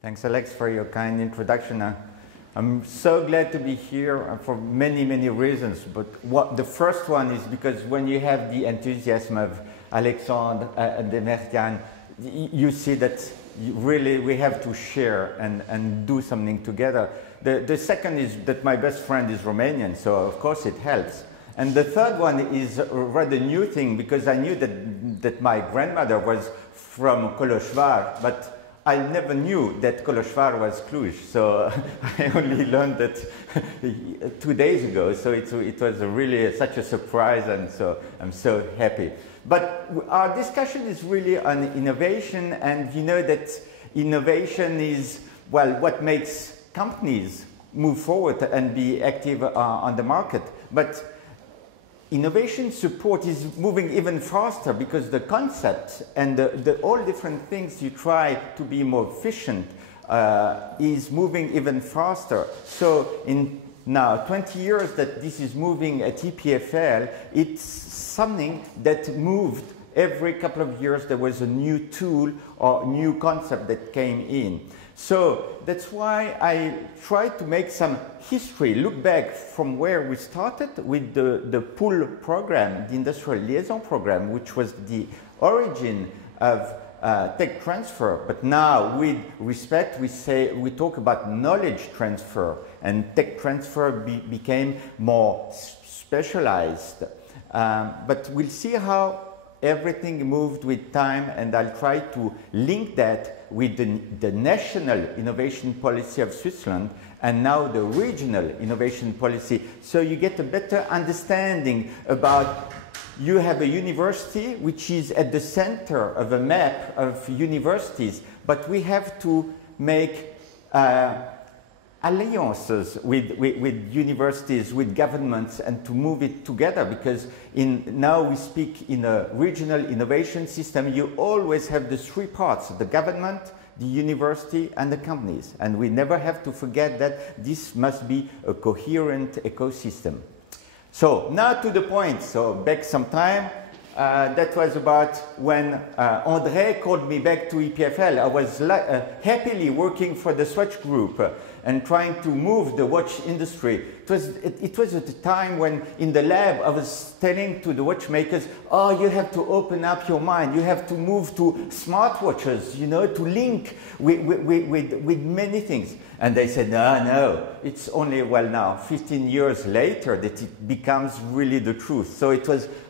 Thanks, Alex, for your kind introduction. I'm so glad to be here for many, many reasons. But the first one is because when you have the enthusiasm of Alexandre and Demertian, you see that really we have to share and do something together. The second is that my best friend is Romanian, so of course it helps. And the third one is a rather new thing, because I knew that my grandmother was from Cluj-Napoca, but I never knew that Cluj-Napoca was Cluj, so I only learned that 2 days ago, so it was really such a surprise, and so I'm so happy. But our discussion is really on innovation, and you know that innovation is, well, what makes companies move forward and be active on the market. But innovation support is moving even faster, because the concept and all different things you try to be more efficient is moving even faster. So in now 20 years that this is moving at EPFL, it's something that moved every couple of years. There was a new tool or new concept that came in. So that's why I tried to make some history, look back from where we started with the PUL program, the Industrial Liaison Program, which was the origin of tech transfer. But now, with respect, we talk about knowledge transfer, and tech transfer became more specialized. But we'll see how everything moved with time, and I'll try to link that with the national innovation policy of Switzerland and now the regional innovation policy, so you get a better understanding about. You have a university which is at the center of a map of universities, but we have to make alliances with universities, with governments, and to move it together, because now we speak in a regional innovation system. You always have the three parts: the government, the university, and the companies. And we never have to forget that this must be a coherent ecosystem. So now to the point, so back some time. That was about when André called me back to EPFL. I was happily working for the Swatch Group and trying to move the watch industry. It was at the time when in the lab I was telling to the watchmakers, oh, you have to open up your mind, you have to move to smartwatches, you know, to link with many things. And they said, no, it's only, well, now 15 years later that it becomes really the truth. So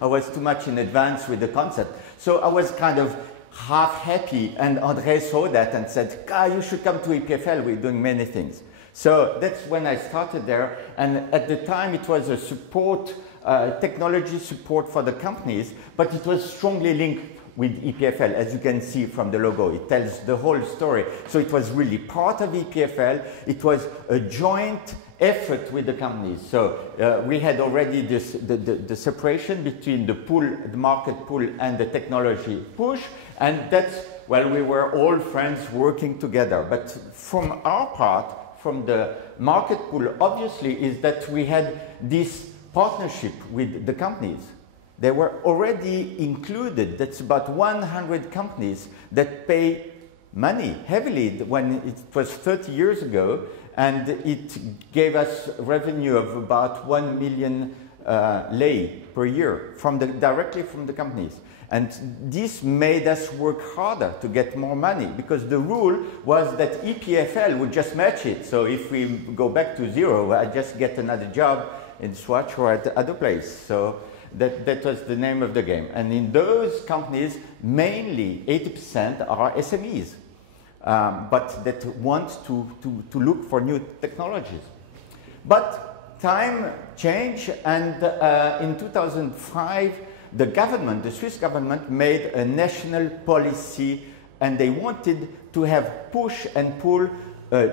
I was too much in advance with the concept. So I was kind of half happy, and André saw that and said, you should come to EPFL, we're doing many things. So that's when I started there, and at the time it was a support, technology support for the companies, but it was strongly linked with EPFL, as you can see from the logo. It tells the whole story. So it was really part of EPFL. It was a joint effort with the companies. So we had already the separation between the pull, the market pull, and the technology push, and that's, well, we were all friends working together. But from our part, from the market pull, obviously, is that we had this partnership with the companies. They were already included. That's about 100 companies that pay money heavily when it was 30 years ago, and it gave us revenue of about 1 million lei per year directly from the companies. And this made us work harder to get more money, because the rule was that EPFL would just match it. So if we go back to zero, I just get another job in Swatch or at other place. So that was the name of the game. And in those companies, mainly 80% are SMEs, but that want to look for new technologies. But time changed, and in 2005, the government, the Swiss government, made a national policy, and they wanted to have push and pull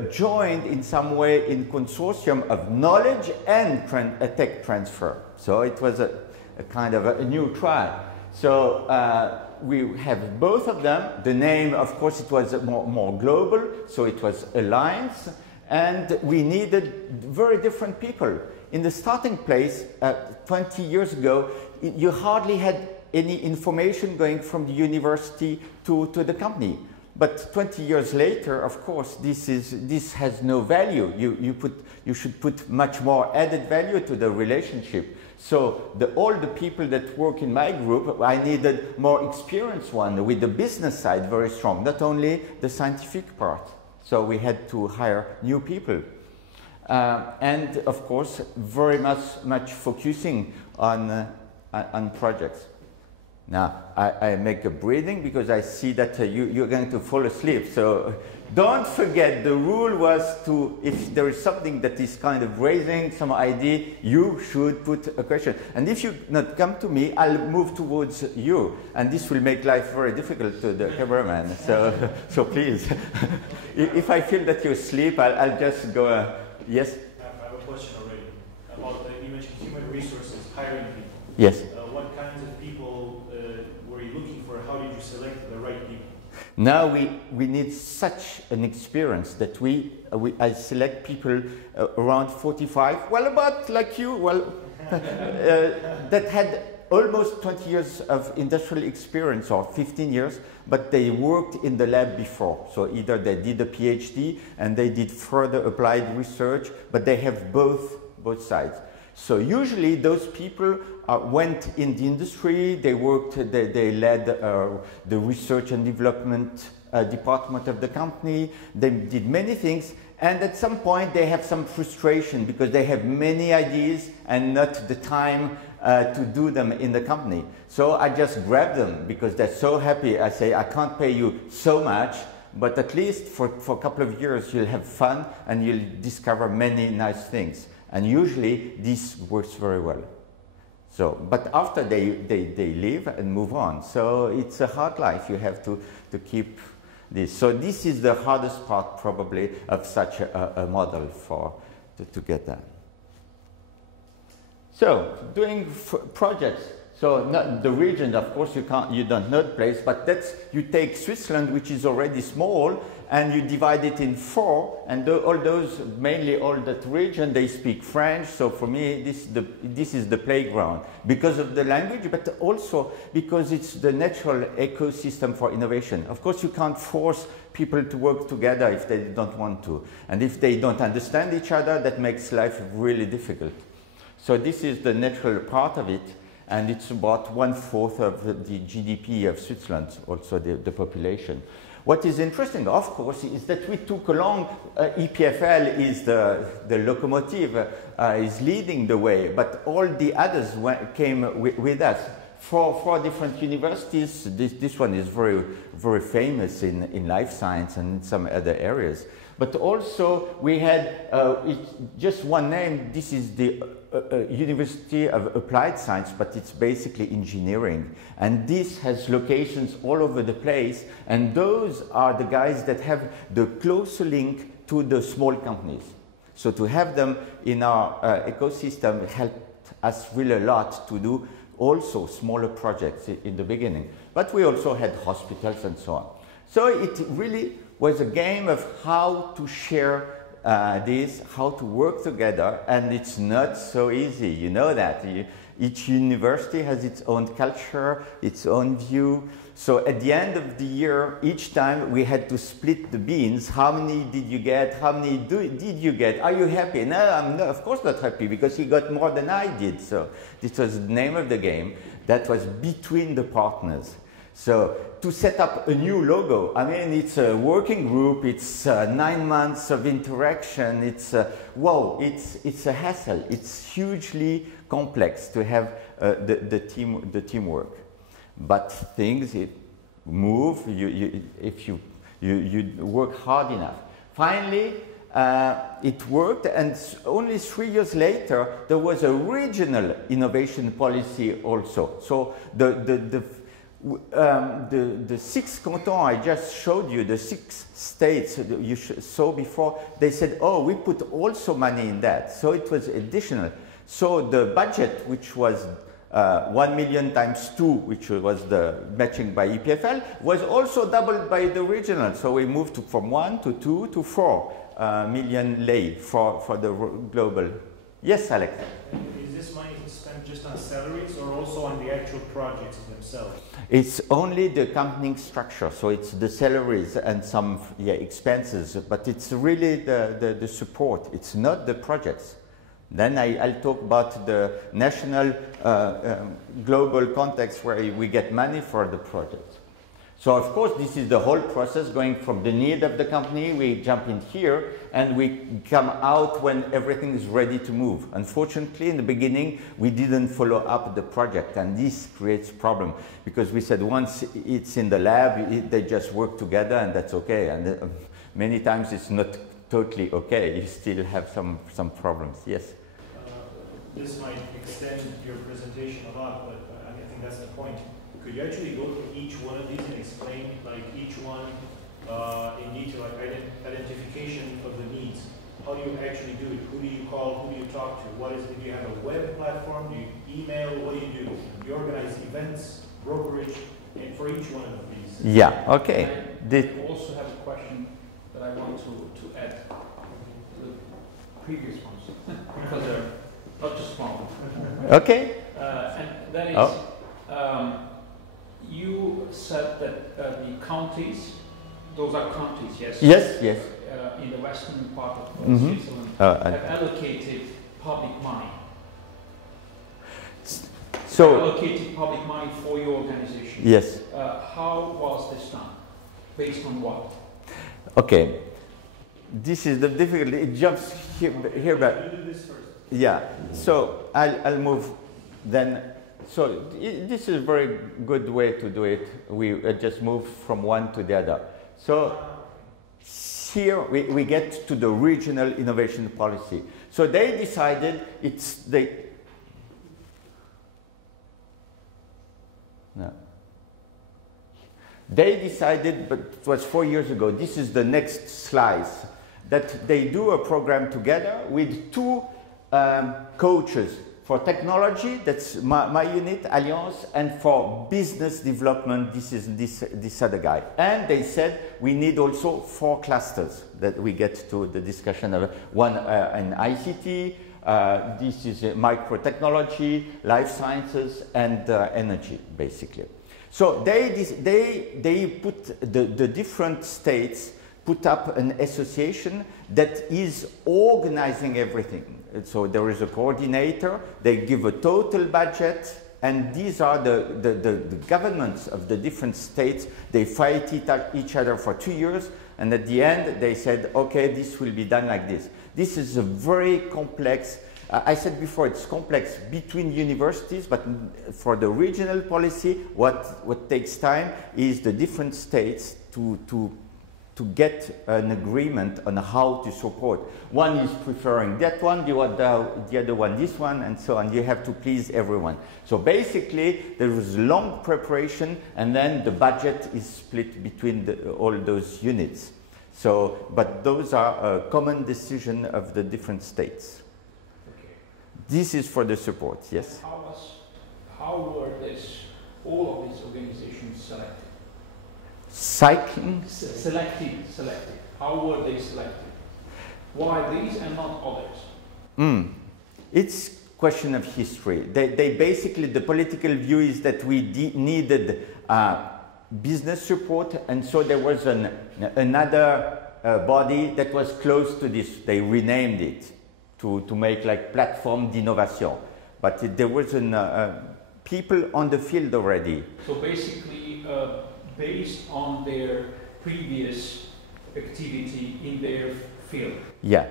joined in some way in consortium of knowledge and tech transfer. So it was a kind of a new try. So we have both of them. The name, of course, it was more global, so it was Alliance, and we needed very different people. In the starting place, 20 years ago, you hardly had any information going from the university to the company. But 20 years later, of course, this has no value. You should put much more added value to the relationship. So all the people that work in my group, I needed more experienced one with the business side very strong, not only the scientific part. So we had to hire new people. And of course, very much focusing on projects. Now, I make a breathing because I see that you're going to fall asleep. So don't forget, the rule was to, if there is something that is kind of raising some idea, you should put a question. And if you not come to me, I'll move towards you. And this will make life very difficult to the cameraman. So please, if I feel that you sleep, I'll just go, yes? I have a question already about, you mentioned human resources, hiring people. Yes. What kinds of people were you looking for? How did you select the right people? Now we need such an experience that I select people around 45, well, about like you, well, that had almost 20 years of industrial experience or 15 years, but they worked in the lab before. So either they did a PhD and they did further applied research, but they have both sides. So usually those people went in the industry, they worked, they led the research and development department of the company, they did many things, and at some point they have some frustration because they have many ideas and not the time to do them in the company. So I just grab them because they're so happy. I say, I can't pay you so much, but at least for a couple of years you'll have fun and you'll discover many nice things. And usually this works very well. So, but after they leave and move on. So it's a hard life. You have to keep this. So this is the hardest part probably of such a model to get that. So doing projects. So not the region, of course, you don't know the place, but you take Switzerland, which is already small, and you divide it in 4, and all that region, they speak French. So for me, this is the playground because of the language, but also because it's the natural ecosystem for innovation. Of course, you can't force people to work together if they don't want to, and if they don't understand each other, that makes life really difficult. So this is the natural part of it. And it's about 1/4 of the GDP of Switzerland, also the population. What is interesting, of course, is that we took along, EPFL is the locomotive, is leading the way, but all the others came with us. Four different universities. This one is very, very famous in life science and in some other areas. But also we had just one name. This is the University of Applied Science, but it's basically engineering. And this has locations all over the place. And those are the guys that have the closer link to the small companies. So to have them in our ecosystem helped us really a lot to do also smaller projects in the beginning. But we also had hospitals and so on. So it really was a game of how to share this, how to work together, and it's not so easy, you know that. Each university has its own culture, its own view. So at the end of the year, each time we had to split the beans. How many did you get? How many did you get? Are you happy? No, I'm of course not happy because he got more than I did. So this was the name of the game. That was between the partners. So to set up a new logo, I mean, it's a working group, it's 9 months of interaction, it's a hassle. It's hugely complex to have the teamwork. But things move if you work hard enough. Finally, it worked, and only 3 years later, there was a regional innovation policy also. So the 6 cantons I just showed you, the 6 states you saw before, they said, oh, we put also money in that. So it was additional. So the budget, which was 1 million times 2, which was the matching by EPFL, was also doubled by the regional. So we moved from 1 to 2 to 4 million lei for the global Yes, Alex. Is this money spent just on salaries or also on the actual projects themselves? It's only the accompanying structure, so it's the salaries and some expenses, but it's really the support. It's not the projects. Then I'll talk about the national global context where we get money for the project. So of course this is the whole process going from the need of the company, we jump in here and we come out when everything is ready to move. Unfortunately in the beginning we didn't follow up the project, and this creates problem because we said once it's in the lab they just work together and that's okay, and many times it's not totally okay, you still have some problems. Yes? This might extend your presentation a lot, but I think that's the point. Could you actually go through each one of these and explain, like each one in detail, like identification of the needs? How do you actually do it? Who do you call? Who do you talk to? What is it? Do you have a web platform? Do you email? What do you do? Do you organize events, brokerage, and for each one of these? Yeah. Okay. I also have a question that I want to add to the previous ones because they're not just small. Okay. And that is. You said that the counties, those are counties, yes? Yes, yes. In the western part of Switzerland, have allocated public money. So allocated public money for your organization. Yes. How was this done? Based on what? Okay. This is the difficulty. It jumps here back. Yeah. So I'll move then. So this is a very good way to do it. We just move from one to the other. So here we get to the regional innovation policy. So they decided They decided, but it was 4 years ago, this is the next slice, that they do a program together with two coaches. For technology, that's my unit, Alliance, and for business development, this is this other guy. And they said we need also 4 clusters that we get to the discussion of one in ICT, this is microtechnology, life sciences, and energy, basically. So they put the different states put up an association that is organizing everything. So there is a coordinator, they give a total budget, and these are the governments of the different states. They fight each other for 2 years, and at the end they said, okay, this will be done like this. This is a very complex, I said before, it's complex between universities, but for the regional policy, what takes time is the different states to get an agreement on how to support. One is preferring that one, the other one this one, and so on. You have to please everyone. So basically, there is long preparation, and then the budget is split between all those units. So, but those are a common decision of the different states. Okay. This is for the support, yes. How were all of these organizations selected? Selected. How were they selected? Why these and not others? It's question of history. They basically, the political view is that we needed business support, and so there was another body that was close to this. They renamed it to make like Plateforme d'Innovation, but there was people on the field already. So basically, based on their previous activity in their field. Yeah.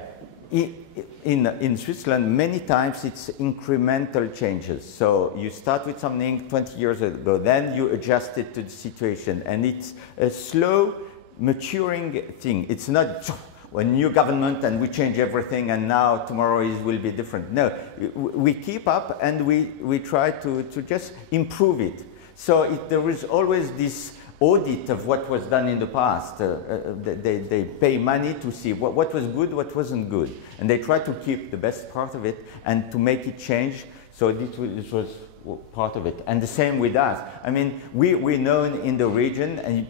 In Switzerland, many times it's incremental changes. So you start with something 20 years ago, then you adjust it to the situation, and it's a slow maturing thing. It's not a new government and we change everything and now tomorrow will be different. No, we keep up and we try to just improve it. So there is always this audit of what was done in the past. They pay money to see what was good, what wasn't good. And they try to keep the best part of it and to make it change. So this was part of it. And the same with us. I mean, we're known in the region, and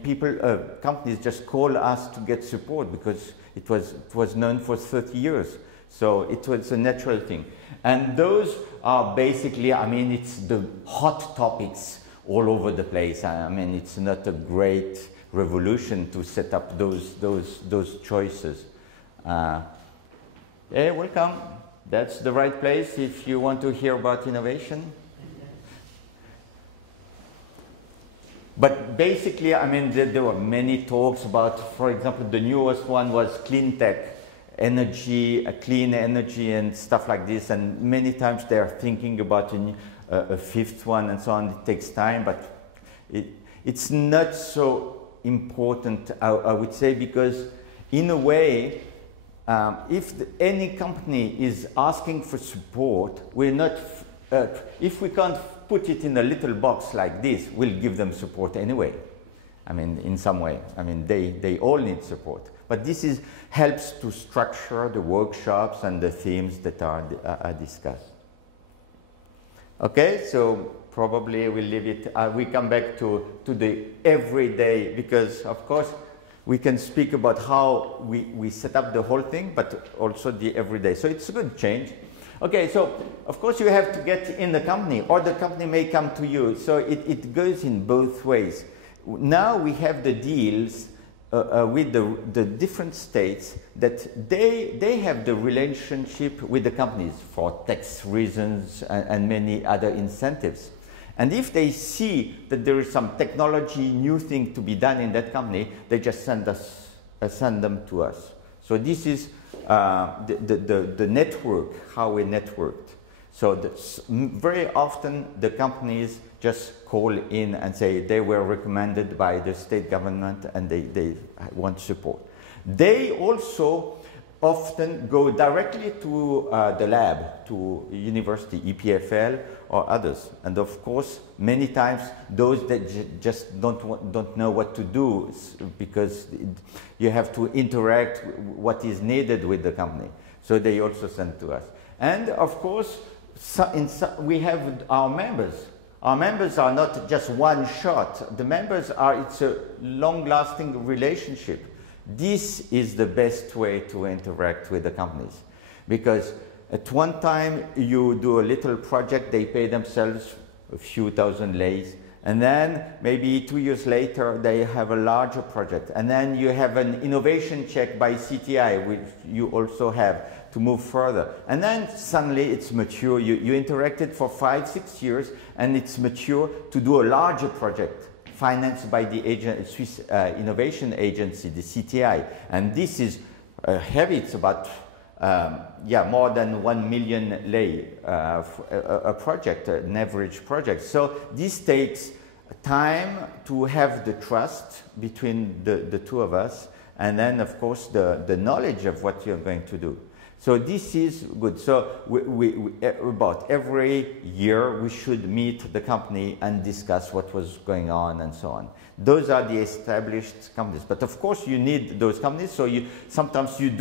companies just call us to get support because it was known for 30 years. So it was a natural thing. And those are basically, I mean, it's the hot topics all over the place. I mean, it's not a great revolution to set up those choices. Hey, welcome. That's the right place if you want to hear about innovation. But basically, I mean, there were many talks about, for example, the newest one was clean tech, energy, clean energy and stuff like this. And many times they are thinking about a fifth one and so on. It takes time, but it's not so important, I would say, because in a way, if any company is asking for support, we're not, if we can't put it in a little box like this, we'll give them support anyway. I mean, in some way. I mean, they all need support. But this helps to structure the workshops and the themes that are discussed. Okay, so probably we'll leave it. We come back to the everyday, because of course we can speak about how we set up the whole thing, but also the everyday. So it's a good change. Okay, so of course you have to get in the company, or the company may come to you. So it goes in both ways. Now we have the deals with the different states that they have the relationship with the companies for tax reasons and many other incentives. And if they see that there is some technology, new thing to be done in that company, they just send them to us. So this is the network, how we networked. So very often the companies just call in and say they were recommended by the state government and they want support. They also often go directly to the lab, to university, EPFL or others. And of course, many times those that just don't know what to do because you have to interact what is needed with the company. So they also send to us. And of course, we have our members. Our members are not just one shot. The members are, it's a long-lasting relationship. This is the best way to interact with the companies. Because at one time you do a little project, they pay themselves a few thousand leis, and then maybe 2 years later they have a larger project, and then you have an innovation check by CTI, which you also have to move further, and then suddenly it's mature. You interacted for 5-6 years and it's mature to do a larger project financed by the Swiss Innovation Agency, the CTI, and this is heavy. It's about more than 1 million lei a project, an average project. So this takes time to have the trust between the two of us, and then of course the knowledge of what you're going to do. So this is good. So about every year we should meet the company and discuss what was going on and so on. Those are the established companies. But of course you need those companies, so sometimes you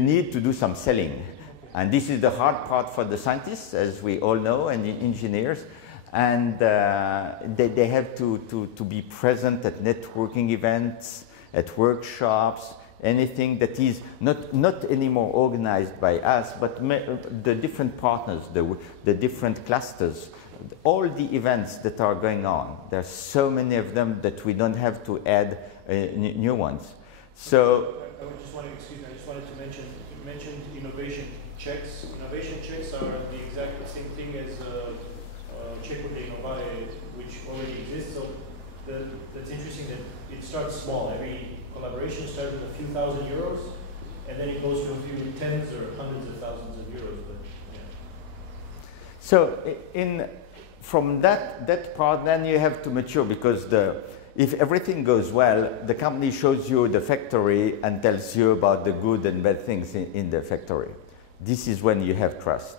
need to do some selling. And this is the hard part for the scientists, as we all know, and the engineers. And they have to be present at networking events, at workshops, anything that is not anymore organized by us, but the different partners, the different clusters, all the events that are going on. There are so many of them that we don't have to add new ones. So I just wanted to mention, you mentioned innovation checks. Innovation checks are the exact same thing as Check de Innovare, which already exists. So that's interesting that it starts small. Every collaboration starts with a few thousand euros, and then it goes to a few tens or hundreds of thousands of euros. But yeah. So from that part, then you have to mature, because if everything goes well, the company shows you the factory and tells you about the good and bad things in the factory. This is when you have trust.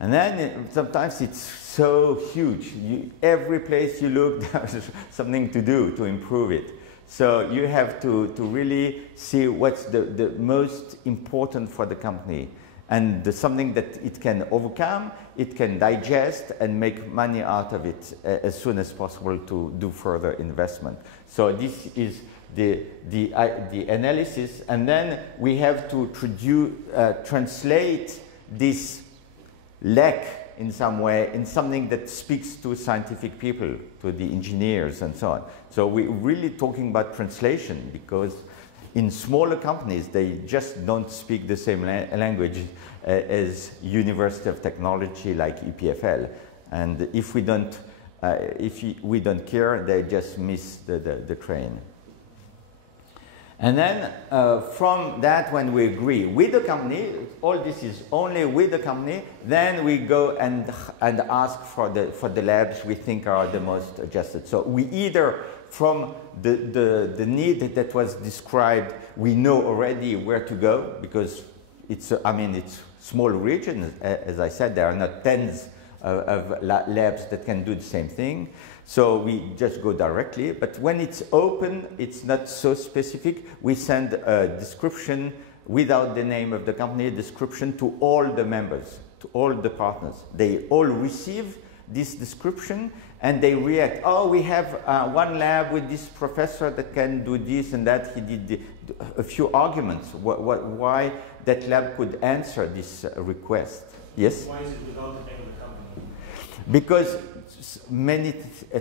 And then sometimes it's so huge. Every place you look, there's something to do to improve it. So you have to really see what's the most important for the company, and something that it can overcome, it can digest and make money out of it as soon as possible to do further investment. So this is the analysis, and then we have to translate this lack in some way in something that speaks to scientific people, to the engineers and so on. So we're really talking about translation, because in smaller companies they just don't speak the same language as University of Technology like EPFL, and if we don't care, they just miss the train. And then from that, when we agree with the company, all this is only with the company, then we go and ask for the labs we think are the most adjusted. So we either, from the need that was described, we know already where to go, because it's small regions, as I said, there are not tens of labs that can do the same thing. So we just go directly, but when it's open, it's not so specific. We send a description without the name of the company, a description to all the members, to all the partners. They all receive this description and they react. Oh, we have one lab with this professor that can do this and that. He did a few arguments why that lab could answer this request. Yes? Why is it without the name of the company? Because many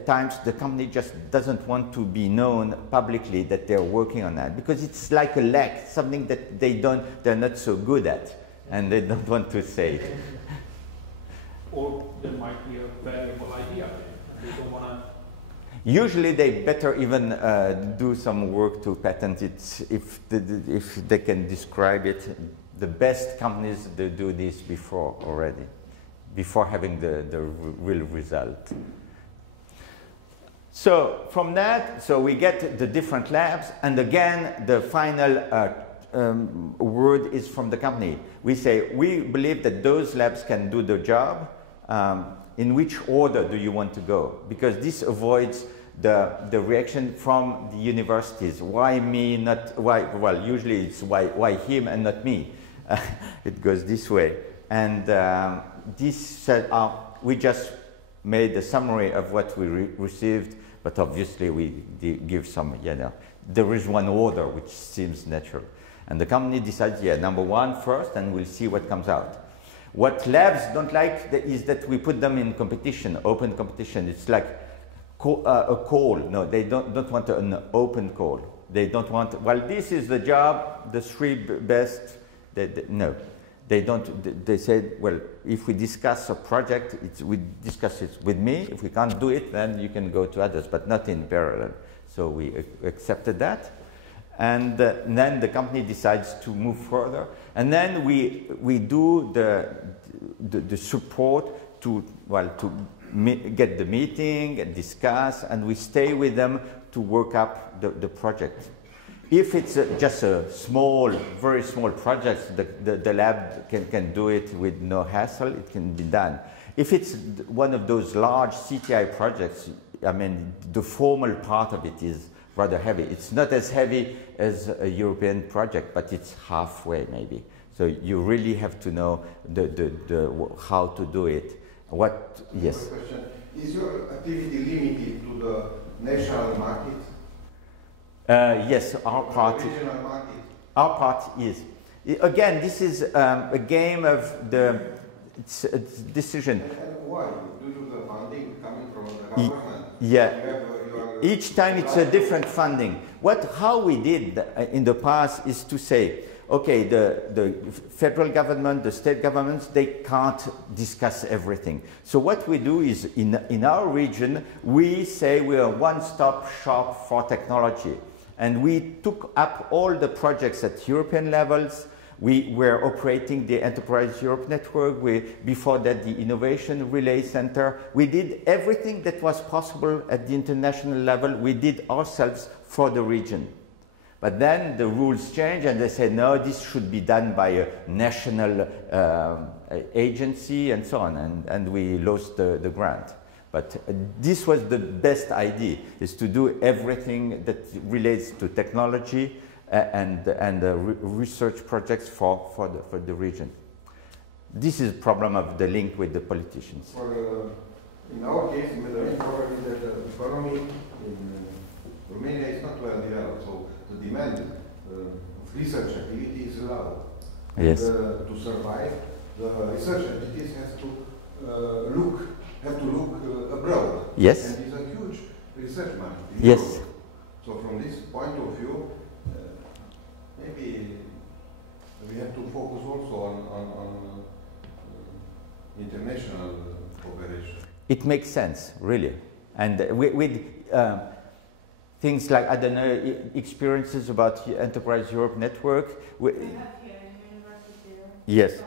times the company just doesn't want to be known publicly that they're working on that, because it's like a lack, something that they're not so good at, and they don't want to say it. Or there might be a valuable idea. They don't want to. Usually they better even do some work to patent it if they can describe it. The best companies, they do this before already, before having the real result. So from that, so we get the different labs, and again, the final word is from the company. We say, we believe that those labs can do the job. In which order do you want to go? Because this avoids the reaction from the universities. Why me, not why? Well, usually it's why him and not me. It goes this way. And we just made a summary of what we received, but obviously we give some, there is one order which seems natural. And the company decides, number one first, and we'll see what comes out. What labs don't like is that we put them in competition, open competition. It's like a call. No, they don't want an open call. They don't want, well, this is the job, the three best, no. They don't, they said, well, if we discuss a project, we discuss it with me. If we can't do it, then you can go to others, but not in parallel. So we accepted that. And then the company decides to move further. And then we do the support to get the meeting and discuss, and we stay with them to work up the project. If it's just a small, very small project, the lab can do it with no hassle, it can be done. If it's one of those large CTI projects, I mean, the formal part of it is rather heavy. It's not as heavy as a European project, but it's halfway maybe. So you really have to know how to do it. Yes? Question. Is your activity limited to the national market? Yes, our part is. Again, this is a game of it's a decision. And why? Due to the funding coming from the government? Yeah. Each time it's a different funding. How we did in the past is to say, okay, the federal government, the state governments, they can't discuss everything. So what we do is, in our region, we say we are a one-stop shop for technology. And we took up all the projects at European levels. We were operating the Enterprise Europe Network. Before that, the Innovation Relay Center. We did everything that was possible at the international level. We did ourselves for the region. But then the rules changed, and they said, no, this should be done by a national agency and so on. And we lost the grant. But this was the best idea, is to do everything that relates to technology and research projects for the region. This is a problem of the link with the politicians. In our case, with the probably that the economy in Romania is not well developed. So And Yes. to survive, the research entities have to look abroad. Yes. And it's a huge research market in Yes. Europe. So from this point of view, maybe we have to focus also on international cooperation. It makes sense, really. And with things like, I don't know, experiences about Enterprise Europe Network. I have here in university. Yes.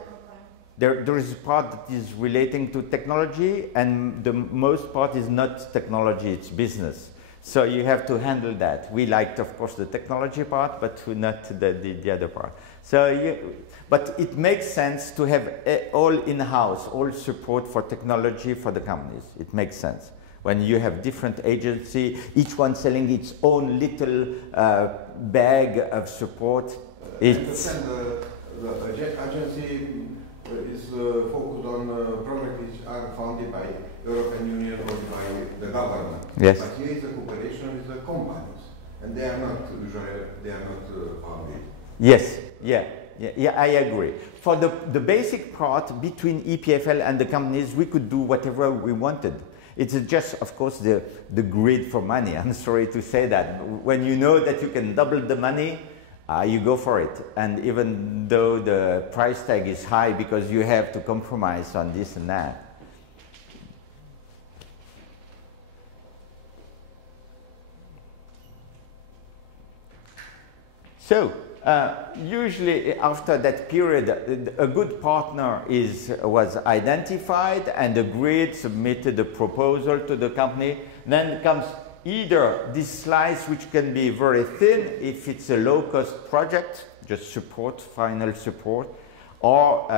There is a part that is relating to technology, and the most part is not technology, it's business. So you have to handle that. We liked, of course, the technology part, but not the other part. So, but it makes sense to have all in-house, all support for technology for the companies. It makes sense. When you have different agencies, each one selling its own little bag of support, it's... The agency is focused on projects which are funded by European Union or by the government. Yes. But here is a cooperation with the companies, and they are not usually funded. Yes, yeah, I agree. For the basic part between EPFL and the companies, we could do whatever we wanted. It's just, of course, the greed for money. I'm sorry to say that. When you know that you can double the money, you go for it. And even though the price tag is high because you have to compromise on this and that. So, usually after that period, a good partner was identified and agreed, submitted a proposal to the company. Then comes either this slice, which can be very thin if it's a low-cost project, just support, final support, or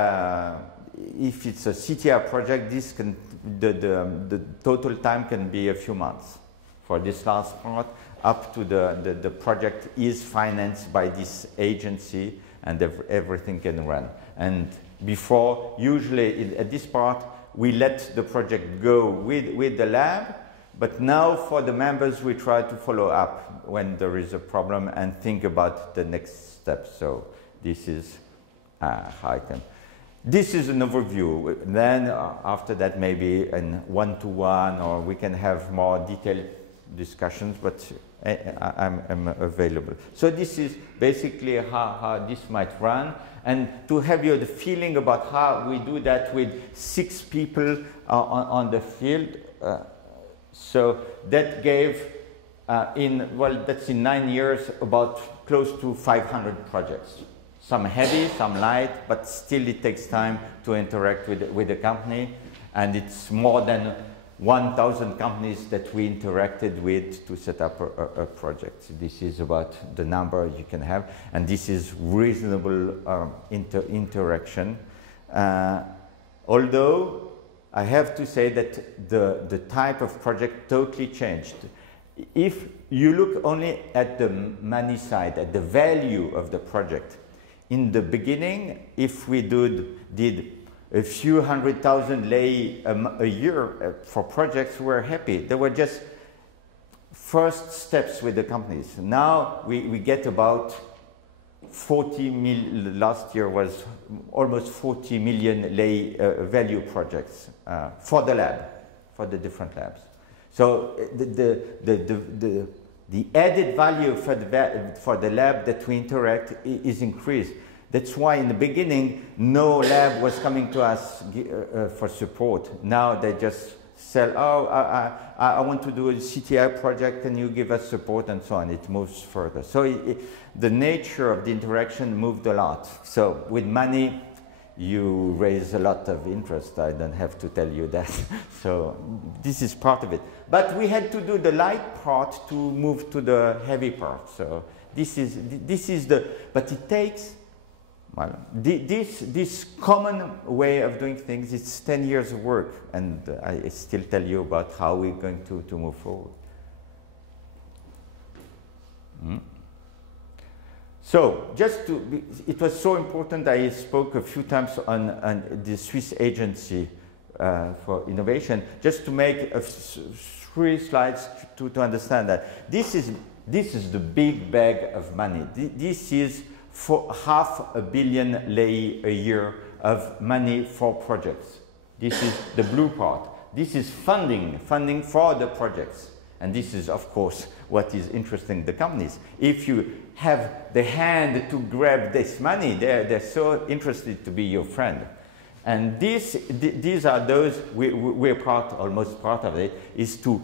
if it's a CTR project, this can, the total time can be a few months for this last part, up to the project is financed by this agency and everything can run. And before, usually at this part, we let the project go with the lab, but now for the members, we try to follow up when there is a problem and think about the next step. So this is how I can. This is an overview. Then after that, maybe in one-to-one, or we can have more detailed discussions, but I'm available. So this is basically how this might run, and to have you the feeling about how we do that with 6 people on the field. So that gave, that's in 9 years, about close to 500 projects. Some heavy, some light, but still it takes time to interact with the company, and it's more than 1,000 companies that we interacted with to set up a project. This is about the number you can have, and this is reasonable interaction. Although I have to say that the type of project totally changed. If you look only at the money side, at the value of the project, in the beginning, if we did a few 100,000 lei a year for projects, we're happy. They were just first steps with the companies. Now we get about 40 million, last year was almost 40 million lei value projects for the lab, for the different labs. So the added value for the lab that we interact is increased. That's why in the beginning, no lab was coming to us for support. Now they just sell, oh, I want to do a CTI project, can you give us support, and so on. It moves further. So the nature of the interaction moved a lot. So with money, you raise a lot of interest. I don't have to tell you that. So this is part of it. But we had to do the light part to move to the heavy part. So this is the, but it takes, well, this common way of doing things, it's 10 years of work, and I still tell you about how we're going to move forward. So, just to, it was so important, I spoke a few times on the Swiss Agency for Innovation, just to make 3 slides to understand that. This is the big bag of money. This is for $500 million lei a year of money for projects. This is the blue part. This is funding for the projects. And this is, of course, what is interesting the companies. If you have the hand to grab this money, they're so interested to be your friend. And these are those, we're almost part of it, is to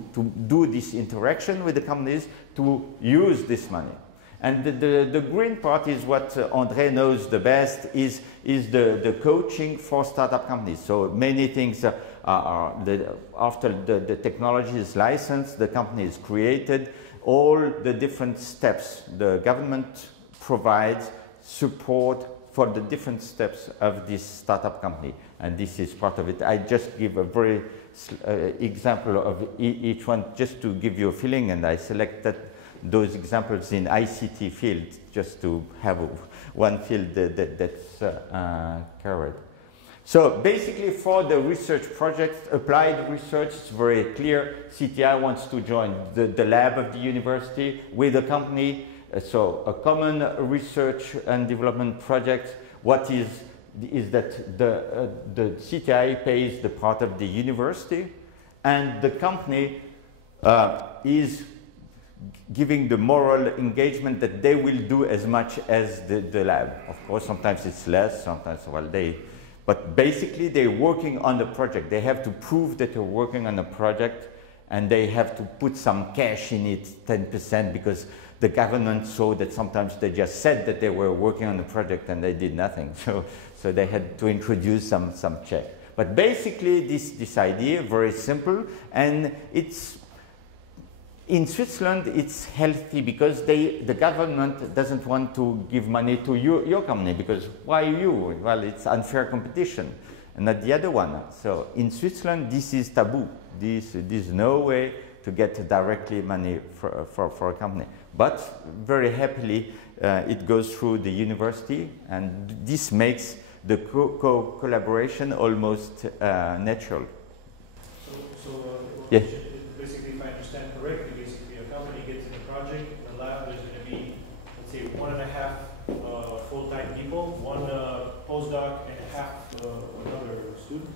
do this interaction with the companies to use this money. And the green part is what André knows the best, is the coaching for startup companies. So many things after the technology is licensed, the company is created, all the different steps, the government provides support for the different steps of this startup company, and this is part of it. I just give a very example of each one just to give you a feeling, and I selected those examples in ICT field just to have one field that's covered. So basically for the research project, applied research, it's very clear. CTI wants to join the lab of the university with a company. So a common research and development project, what is that the CTI pays the part of the university, and the company is giving the moral engagement that they will do as much as the lab. Of course, sometimes it's less, sometimes, well, but basically they're working on the project. They have to prove that they're working on a project, and they have to put some cash in it, 10%, because the government saw that sometimes they just said that they were working on the project and they did nothing. So they had to introduce some check. But basically this idea, very simple, and it's, in Switzerland it's healthy because the government doesn't want to give money to your company, because why you? Well, it's unfair competition, and not the other one. So in Switzerland this is taboo. There's no way to get directly money for a company. But very happily it goes through the university, and this makes the collaboration almost natural. Yeah. Basically, if I understand correctly, basically a company gets in a project, in the lab there's going to be, let's say, 1.5 full-time people, one postdoc and half another student.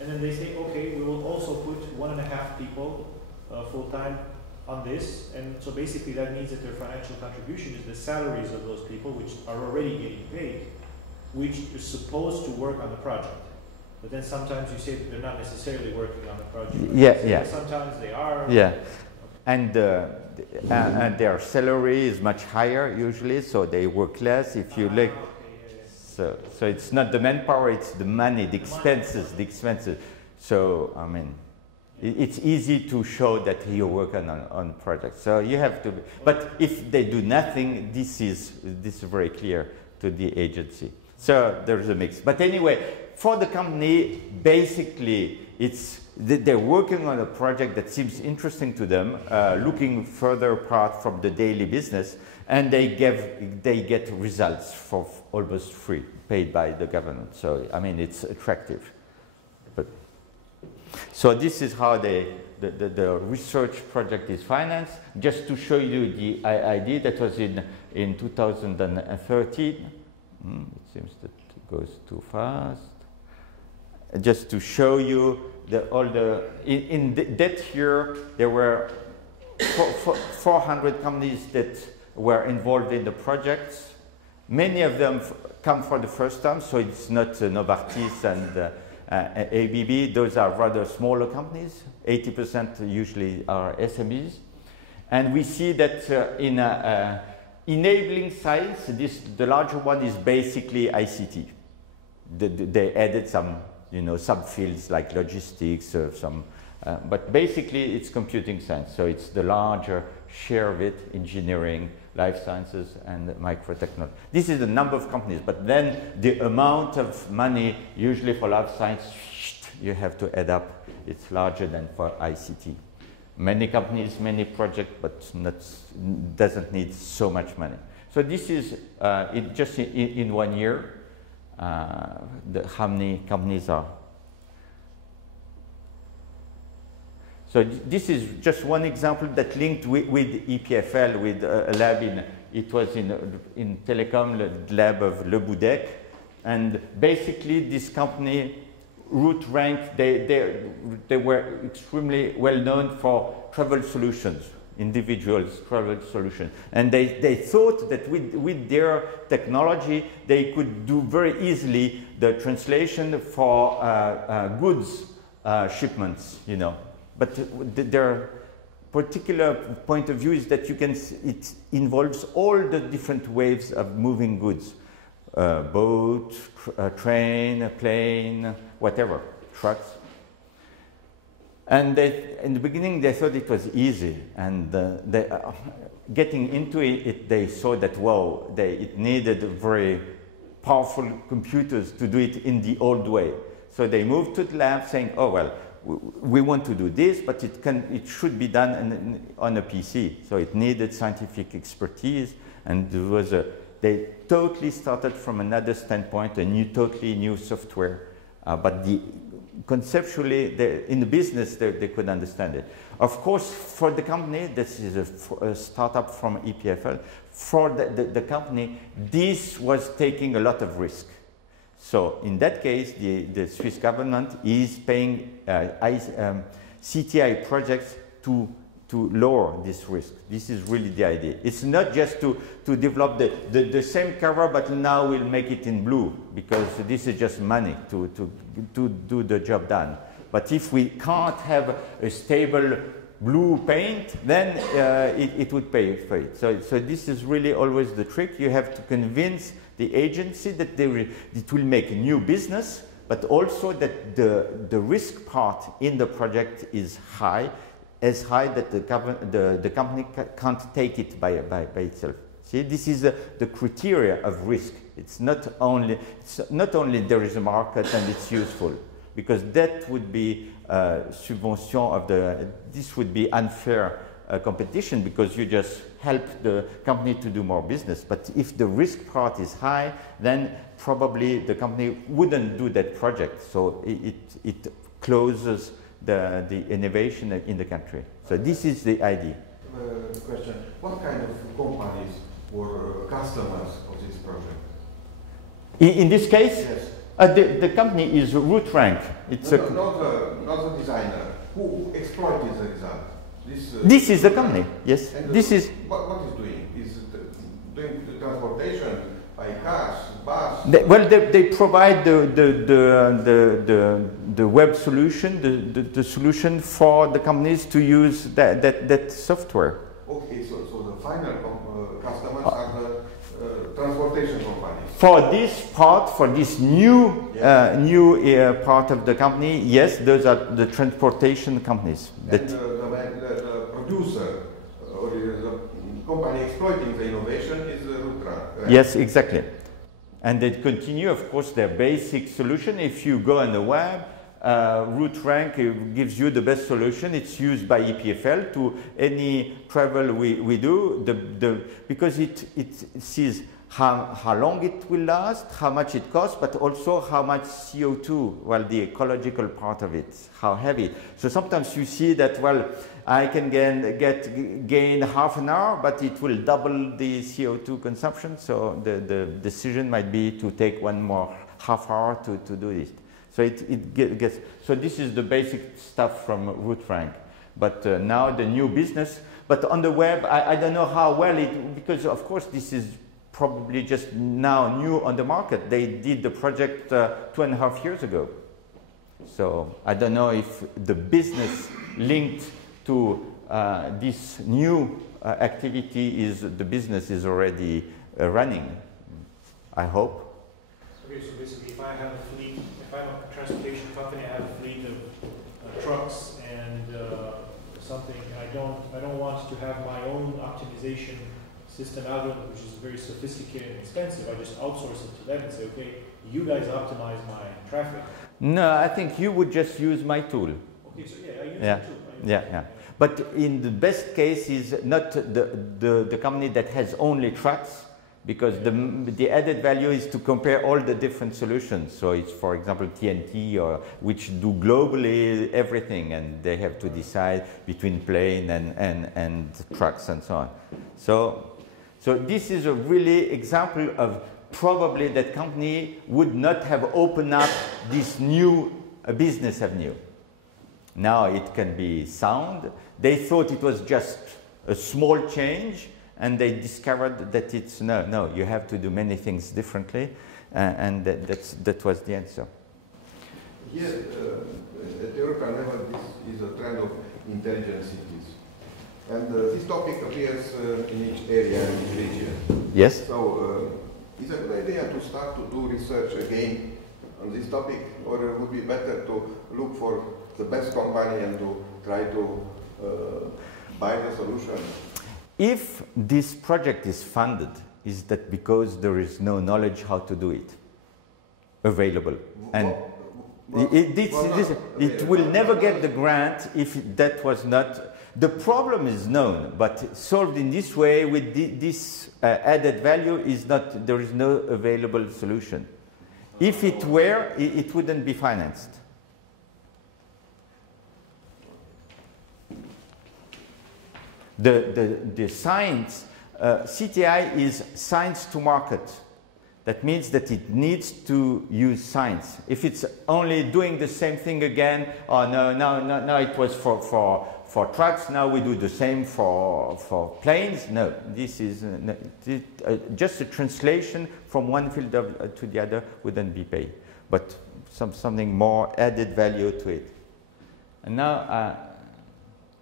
And then they say, okay, we will also put 1.5 people full-time on this, and so basically that means that their financial contribution is the salaries of those people, which are already getting paid, which is supposed to work on the project. But then sometimes you say that they're not necessarily working on the project. Yeah. Sometimes they are. Yeah, and their salary is much higher usually, so they work less. If you look, so it's not the manpower, it's the money, the expenses. So I mean, it's easy to show that you work on projects. So you have to, but if they do nothing, this is very clear to the agency. So there's a mix. But anyway, for the company, basically, they're working on a project that seems interesting to them, looking further apart from the daily business, and they get results for almost free, paid by the government. So I mean, it's attractive. So this is how the research project is financed. Just to show you the idea, that was in 2013. It seems that it goes too fast. Just to show you in that year there were 400 companies that were involved in the projects. Many of them come for the first time, so it's not Novartis and ABB. Those are rather smaller companies. 80% usually are SMEs. And we see that in enabling science, the larger one is basically ICT. They added some, subfields like logistics, but basically it's computing science. So it's the larger share of it, engineering, life sciences, and microtechnology. This is the number of companies, but then the amount of money, usually for life science, you have to add up. It's larger than for ICT. Many companies, many projects, but doesn't need so much money. So this is just in 1 year, how many companies are. So this is just one example that linked with EPFL, with a lab It was in Telecom, the lab of Le Boudec. And basically, this company, Root Rank, they were extremely well known for travel solutions, individuals travel solutions. And they thought that with their technology, they could do very easily the translation for goods shipments, you know. But their particular point of view is that it involves all the different ways of moving goods. Boat, train, plane, whatever, trucks. And in the beginning, they thought it was easy. And getting into it, they saw that, wow, it needed very powerful computers to do it in the old way. So they moved to the lab saying, oh, well, we want to do this, but it should be done on a PC. So it needed scientific expertise, and there was they totally started from another standpoint, totally new software. But conceptually, in the business, they could understand it. Of course, for the company, this is a startup from EPFL. For the company, this was taking a lot of risk. So in that case, the Swiss government is paying CTI projects to lower this risk. This is really the idea. It's not just to develop the same cover, but now we'll make it in blue, because this is just money to do the job done. But if we can't have a stable blue paint, then it would pay for it. So this is really always the trick. You have to convince the agency that it will make a new business, but also that the risk part in the project is high, as high that the company can't take it by itself. See, this is the criteria of risk. It's not only there is a market and it's useful, because that would be subvention of this would be unfair competition, because you just help the company to do more business. But if the risk part is high, then probably the company wouldn't do that project. So it closes the innovation in the country. So this is the idea. Question: what kind of companies were customers of this project? In this case, yes. The company is Root Rank. It's not the designer. Who exploited the result? This is the company. Yes. This is. What is doing? Is it doing the transportation by cars, bus? They provide the web solution, the solution for the companies to use that software. Okay, so the final customers are the transportation companies. For this part, for this new part of the company, yes, those are the transportation companies. And the producer or the company exploiting the innovation is Rutra. Right? Yes, exactly. And they continue, of course, their basic solution. If you go on the web, Root Rank gives you the best solution. It's used by EPFL to any travel we do, because it sees how long it will last, how much it costs, but also how much CO2, well, the ecological part of it, how heavy. So sometimes you see that, well, I can gain half an hour, but it will double the CO2 consumption. So the decision might be to take one more half hour to do it. So it gets, so this is the basic stuff from Root Rank. But now the new business, but on the web, I don't know how well because of course this is probably just now new on the market. They did the project 2.5 years ago. So I don't know if the business linked to this new activity the business is already running. I hope. Okay, so basically if I have a fleet, if I'm a transportation company, I have a fleet of trucks and something, I don't want to have my own optimization system algorithm, which is very sophisticated and expensive. I just outsource it to them and say, okay, you guys optimize my traffic. No, I think you would just use my tool. Okay, so yeah, I use it too. Yeah. But in the best case is not the company that has only trucks, because the added value is to compare all the different solutions. So it's, for example, TNT, which do globally everything, and they have to decide between plane and trucks and so on. So this is a really example of probably that company would not have opened up this new business avenue. Now it can be sound. They thought it was just a small change, and they discovered that it's no, you have to do many things differently, and that was the answer. Here, at European level, this is a trend of intelligent cities. And this topic appears in each area and each region. Yes? So, is it a good idea to start to do research again on this topic, or it would be better to look for the best company and to try to buy the solution? If this project is funded, is that because there is no knowledge how to do it available? And it will never get the grant if that was not. The problem is known, but solved in this way with this added value is not. There is no available solution. If it were, it wouldn't be financed. The science, CTI is science to market. That means that it needs to use science. If it's only doing the same thing again, oh no, it was for trucks, now we do the same for planes. No, this is just a translation from one field to the other wouldn't be paid, but something more added value to it. And now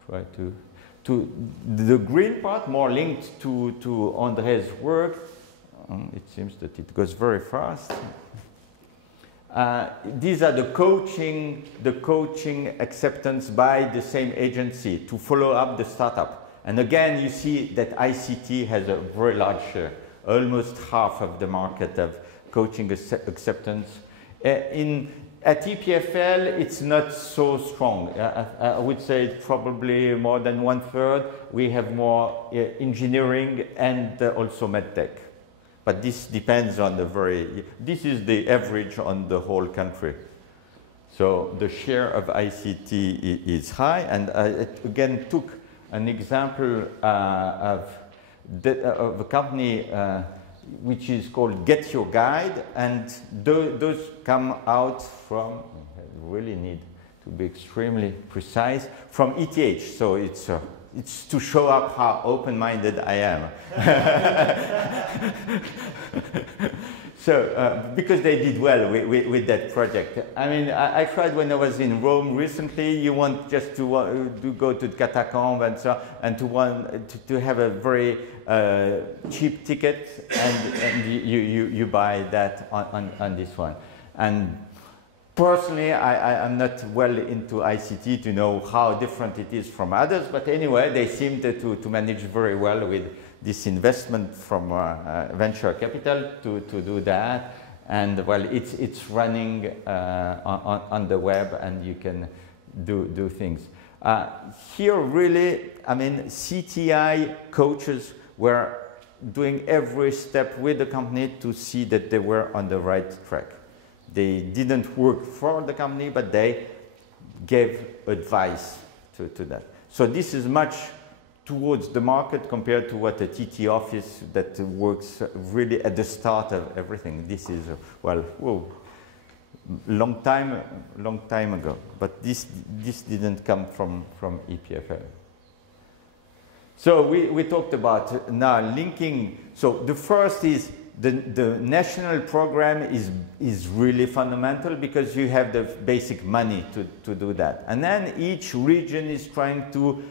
try to the green part, more linked to André's work. It seems that it goes very fast. These are the coaching acceptance by the same agency to follow up the startup. And again, you see that ICT has a very large share, almost half of the market of coaching acceptance. At EPFL, it's not so strong. I would say probably more than 1/3. We have more engineering and also medtech. But this depends on this is the average on the whole country. So the share of ICT is high, and I again took an example of a company which is called Get Your Guide, and those come out from, I really need to be extremely precise, from ETH, so it's to show up how open-minded I am. So, because they did well with that project. I mean, I tried when I was in Rome recently. You want just to go to the catacomb and so, and to have a very cheap ticket, and you buy that on this one. And personally, I'm not well into ICT to know how different it is from others, but anyway, they seem to manage very well with this investment from venture capital to do that. And well, it's running on the web, and you can do things. Here really, I mean, CTI coaches were doing every step with the company to see that they were on the right track. They didn't work for the company, but they gave advice to that. So this is much towards the market compared to what a TT office that works really at the start of everything. This is, well, whoa, long time ago. But this didn't come from EPFL. So we talked about now linking. So the first is the national program is really fundamental because you have the basic money to do that. And then each region is trying to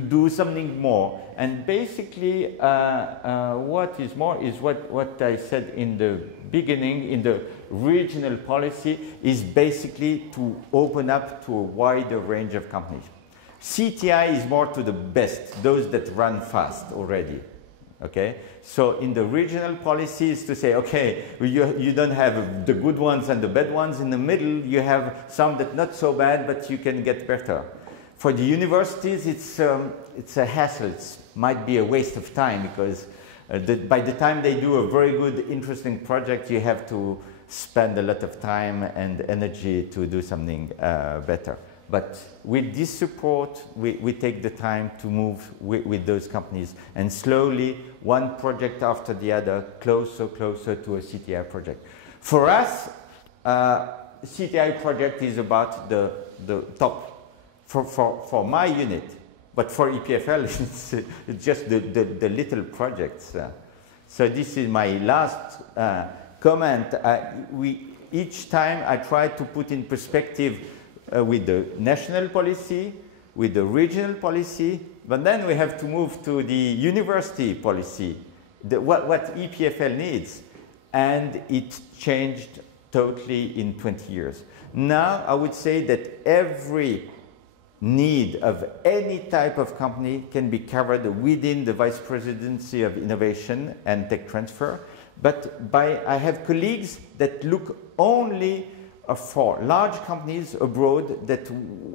do something more. And basically what is more is what I said in the beginning in the regional policy is basically to open up to a wider range of companies. CTI is more to the best, those that run fast already. Okay, so in the regional policies to say, okay, you don't have the good ones and the bad ones in the middle, you have some that not so bad, but you can get better. For the universities, it's a hassle. It might be a waste of time because by the time they do a very good, interesting project, you have to spend a lot of time and energy to do something better. But with this support, we take the time to move with those companies, and slowly, one project after the other, closer to a CTI project. For us, CTI project is about the top for my unit, but for EPFL, it's just the little projects. So this is my last comment. Each time I try to put in perspective with the national policy, with the regional policy, but then we have to move to the university policy, what EPFL needs. And it changed totally in 20 years. Now I would say that every need of any type of company can be covered within the Vice Presidency of Innovation and Tech Transfer. But I have colleagues that look only for large companies abroad that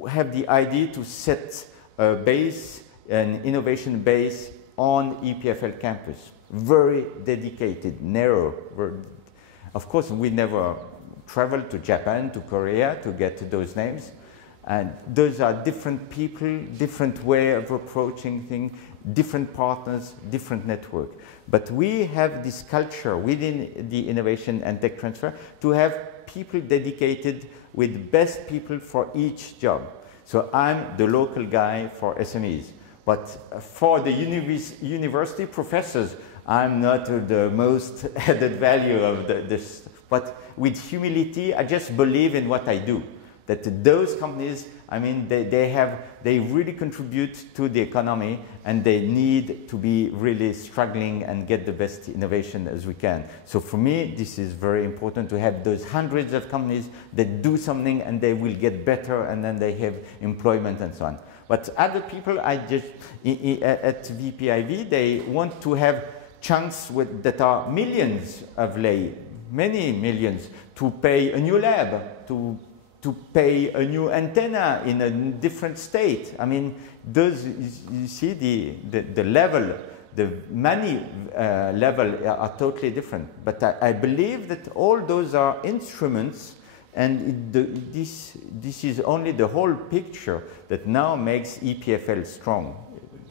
have the idea to set a base, an innovation base on EPFL campus. Very dedicated, narrow. Of course, we never traveled to Japan, to Korea to get those names. And those are different people, different way of approaching things, different partners, different network. But we have this culture within the innovation and tech transfer to have people dedicated with best people for each job. So I'm the local guy for SMEs. But for the university professors, I'm not the most added value of this. But with humility, I just believe in what I do. That those companies, I mean, they really contribute to the economy, and they need to be really struggling and get the best innovation as we can. So for me, this is very important to have those hundreds of companies that do something and they will get better, and then they have employment and so on. But other people, at VPIV, they want to have chunks that are millions of lei, many millions, to pay a new lab, to pay a new antenna in a different state. I mean, those, you see the level, the money level are totally different. But I believe that all those are instruments, and this is only the whole picture that now makes EPFL strong.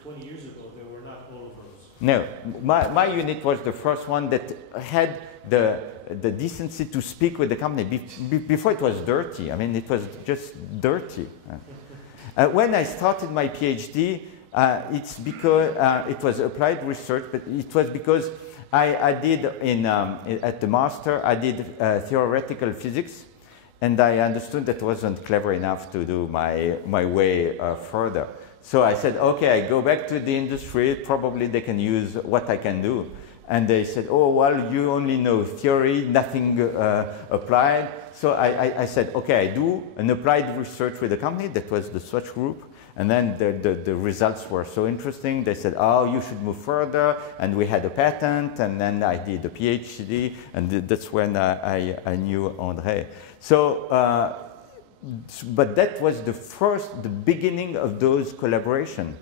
20 years ago, there were not all of those. No, my unit was the first one that had the decency to speak with the company. Before it was dirty. I mean, it was just dirty. When I started my PhD, it's because it was applied research, but it was because I did at the master, I did theoretical physics, and I understood that wasn't clever enough to do my way further. So I said, okay, I go back to the industry, probably they can use what I can do. And they said, oh, well, you only know theory, nothing applied. So I said, okay, I do an applied research with a company. That was the Swatch Group. And then the results were so interesting. They said, oh, you should move further. And we had a patent. And then I did a PhD. And that's when I knew André. So, but that was the beginning of those collaborations.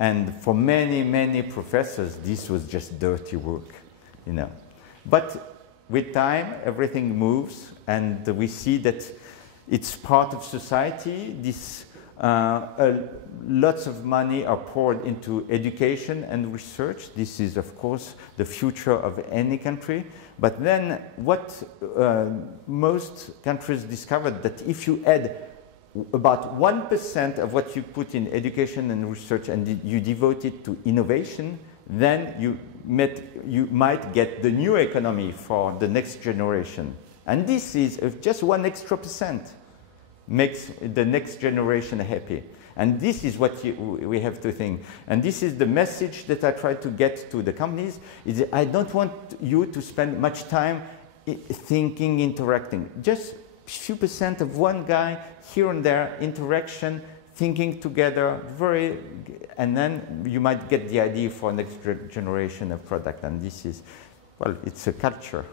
And for many, many professors, this was just dirty work, you know. But with time, everything moves, and we see that it's part of society. Lots of money are poured into education and research. This is, of course, the future of any country. But then what most countries discovered, that if you add about 1% of what you put in education and research and you devote it to innovation, then you might get the new economy for the next generation. And this is just 1 extra percent makes the next generation happy. And this is what we have to think. And this is the message that I try to get to the companies, is I don't want you to spend much time thinking, interacting. Just few percent of one guy here and there, interaction, thinking together, and then you might get the idea for next generation of product. And this is, well, it's a culture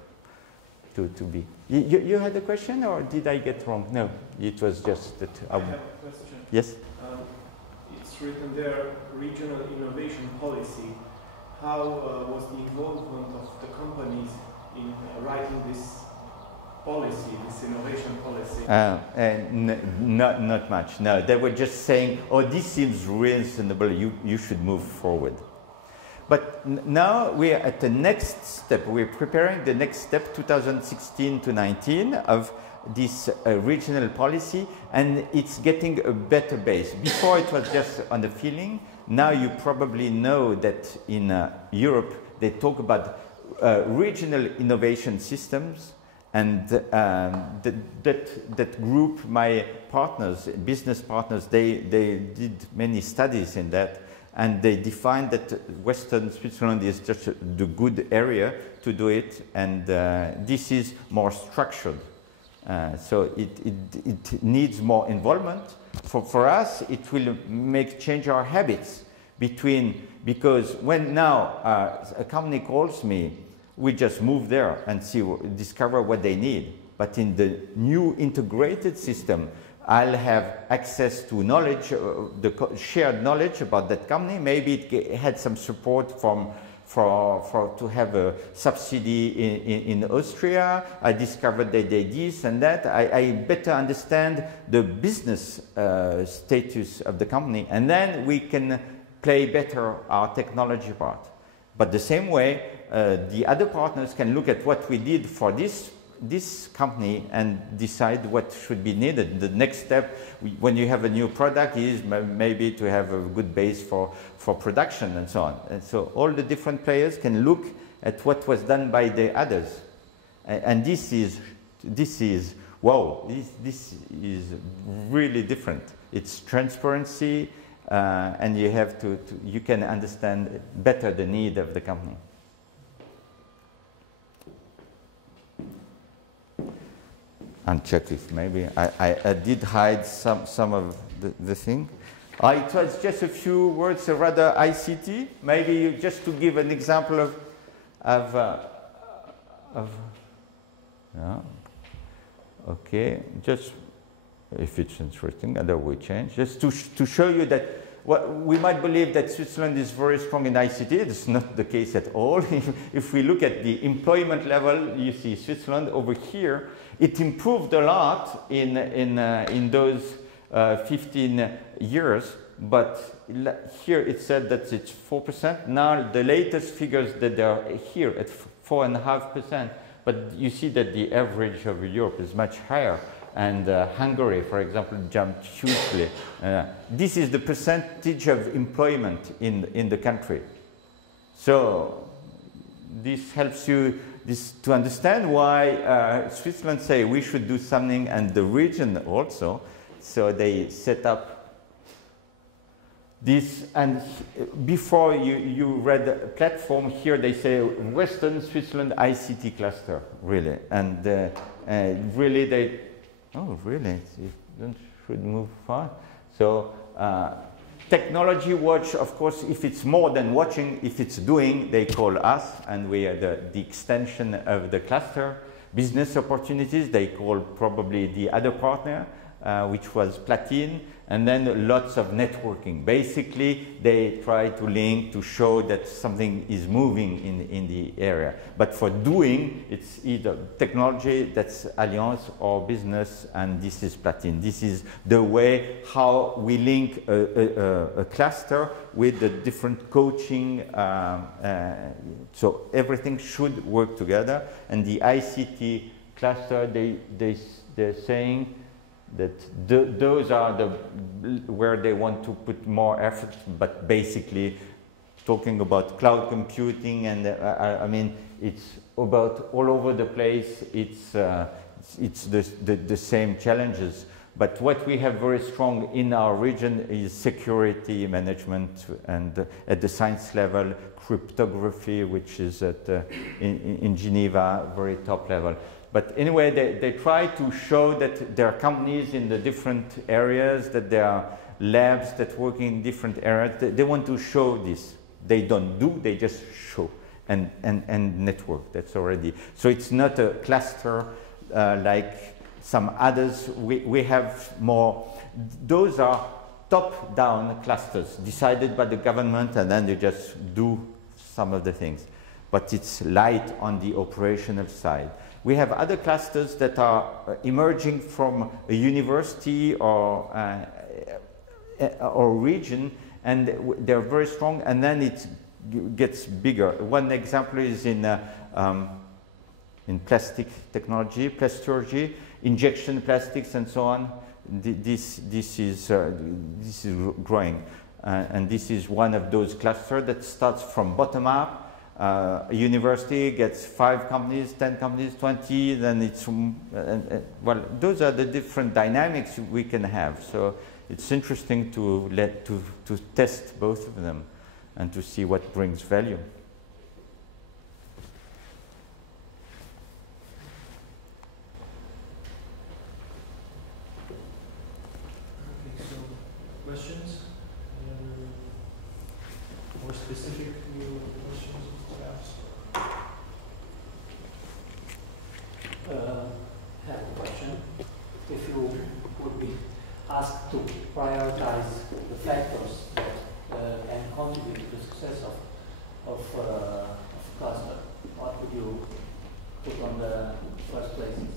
to be. You had a question, or did I get wrong? No, it was just that. I have a question. Yes? It's written there, regional innovation policy. How was the involvement of the companies in writing this policy, this innovation policy? Not much. No, they were just saying, "Oh, this seems reasonable. You should move forward." But now we are at the next step. We're preparing the next step, 2016 to 19, of this regional policy, and it's getting a better base. Before it was just on the feeling. Now you probably know that in Europe they talk about regional innovation systems, and that group, my partners, business partners, they did many studies in that, and they defined that Western Switzerland is just the good area to do it, and this is more structured. So it needs more involvement. For us, it will change our habits because when now a company calls me, we just move there and discover what they need. But in the new integrated system, I'll have access to knowledge, the shared knowledge about that company. Maybe it had some support to have a subsidy in Austria. I discovered they did this and that. I better understand the business status of the company, and then we can play better our technology part. But the same way, the other partners can look at what we did for this company and decide what should be needed. The next step, when you have a new product, is maybe to have a good base for production and so on. And so all the different players can look at what was done by the others. And this is wow, this is really different. It's transparency, and you can understand better the need of the company. And check if maybe I did hide some of the thing. It was just a few words, rather ICT. Maybe just to give an example of yeah. Okay, just if it's interesting, otherwise we change. Just to show you that we might believe that Switzerland is very strong in ICT. It's not the case at all. If we look at the employment level, you see Switzerland over here. It improved a lot in those 15 years, but here it said that it's 4%. Now the latest figures that they are here at 4.5%, but you see that the average of Europe is much higher. And Hungary, for example, jumped hugely. This is the percentage of employment in the country. So this helps you to understand why Switzerland say we should do something, and the region also. So they set up this, and before you read the platform here, they say Western Switzerland ICT cluster, really, and really they. Oh, really? You should move far. So, technology watch, of course, if it's more than watching, if it's doing, they call us, and we are the extension of the cluster. Business opportunities, they call probably the other partner, which was Platine, and then lots of networking. Basically, they try to link to show that something is moving in the area. But for doing, it's either technology, that's Alliance, or business, and this is Platine. This is the way how we link a cluster with the different coaching. So everything should work together. And the ICT cluster, they're saying that those are where they want to put more effort, but basically talking about cloud computing, and I mean it's about all over the place. It's the same challenges, but what we have very strong in our region is security management, and at the science level, cryptography, which is in Geneva, very top level. But anyway, they try to show that there are companies in the different areas, that there are labs that work in different areas. They want to show this. They don't do, they just show and network. That's already. So it's not a cluster like some others. We have more. Those are top-down clusters decided by the government, and then they just do some of the things. But it's light on the operational side. We have other clusters that are emerging from a university or region, and they're very strong, and then it gets bigger. One example is in plastic technology, plasturgy, injection plastics, and so on. This is growing, and this is one of those clusters that starts from bottom up. A university gets 5 companies, 10 companies, 20, then it's well, those are the different dynamics we can have. So it's interesting to test both of them and to see what brings value. Okay, so questions? More specific questions, perhaps? I have a question. If you would be asked to prioritize the factors that can contribute to the success of a cluster, what would you put on the first places?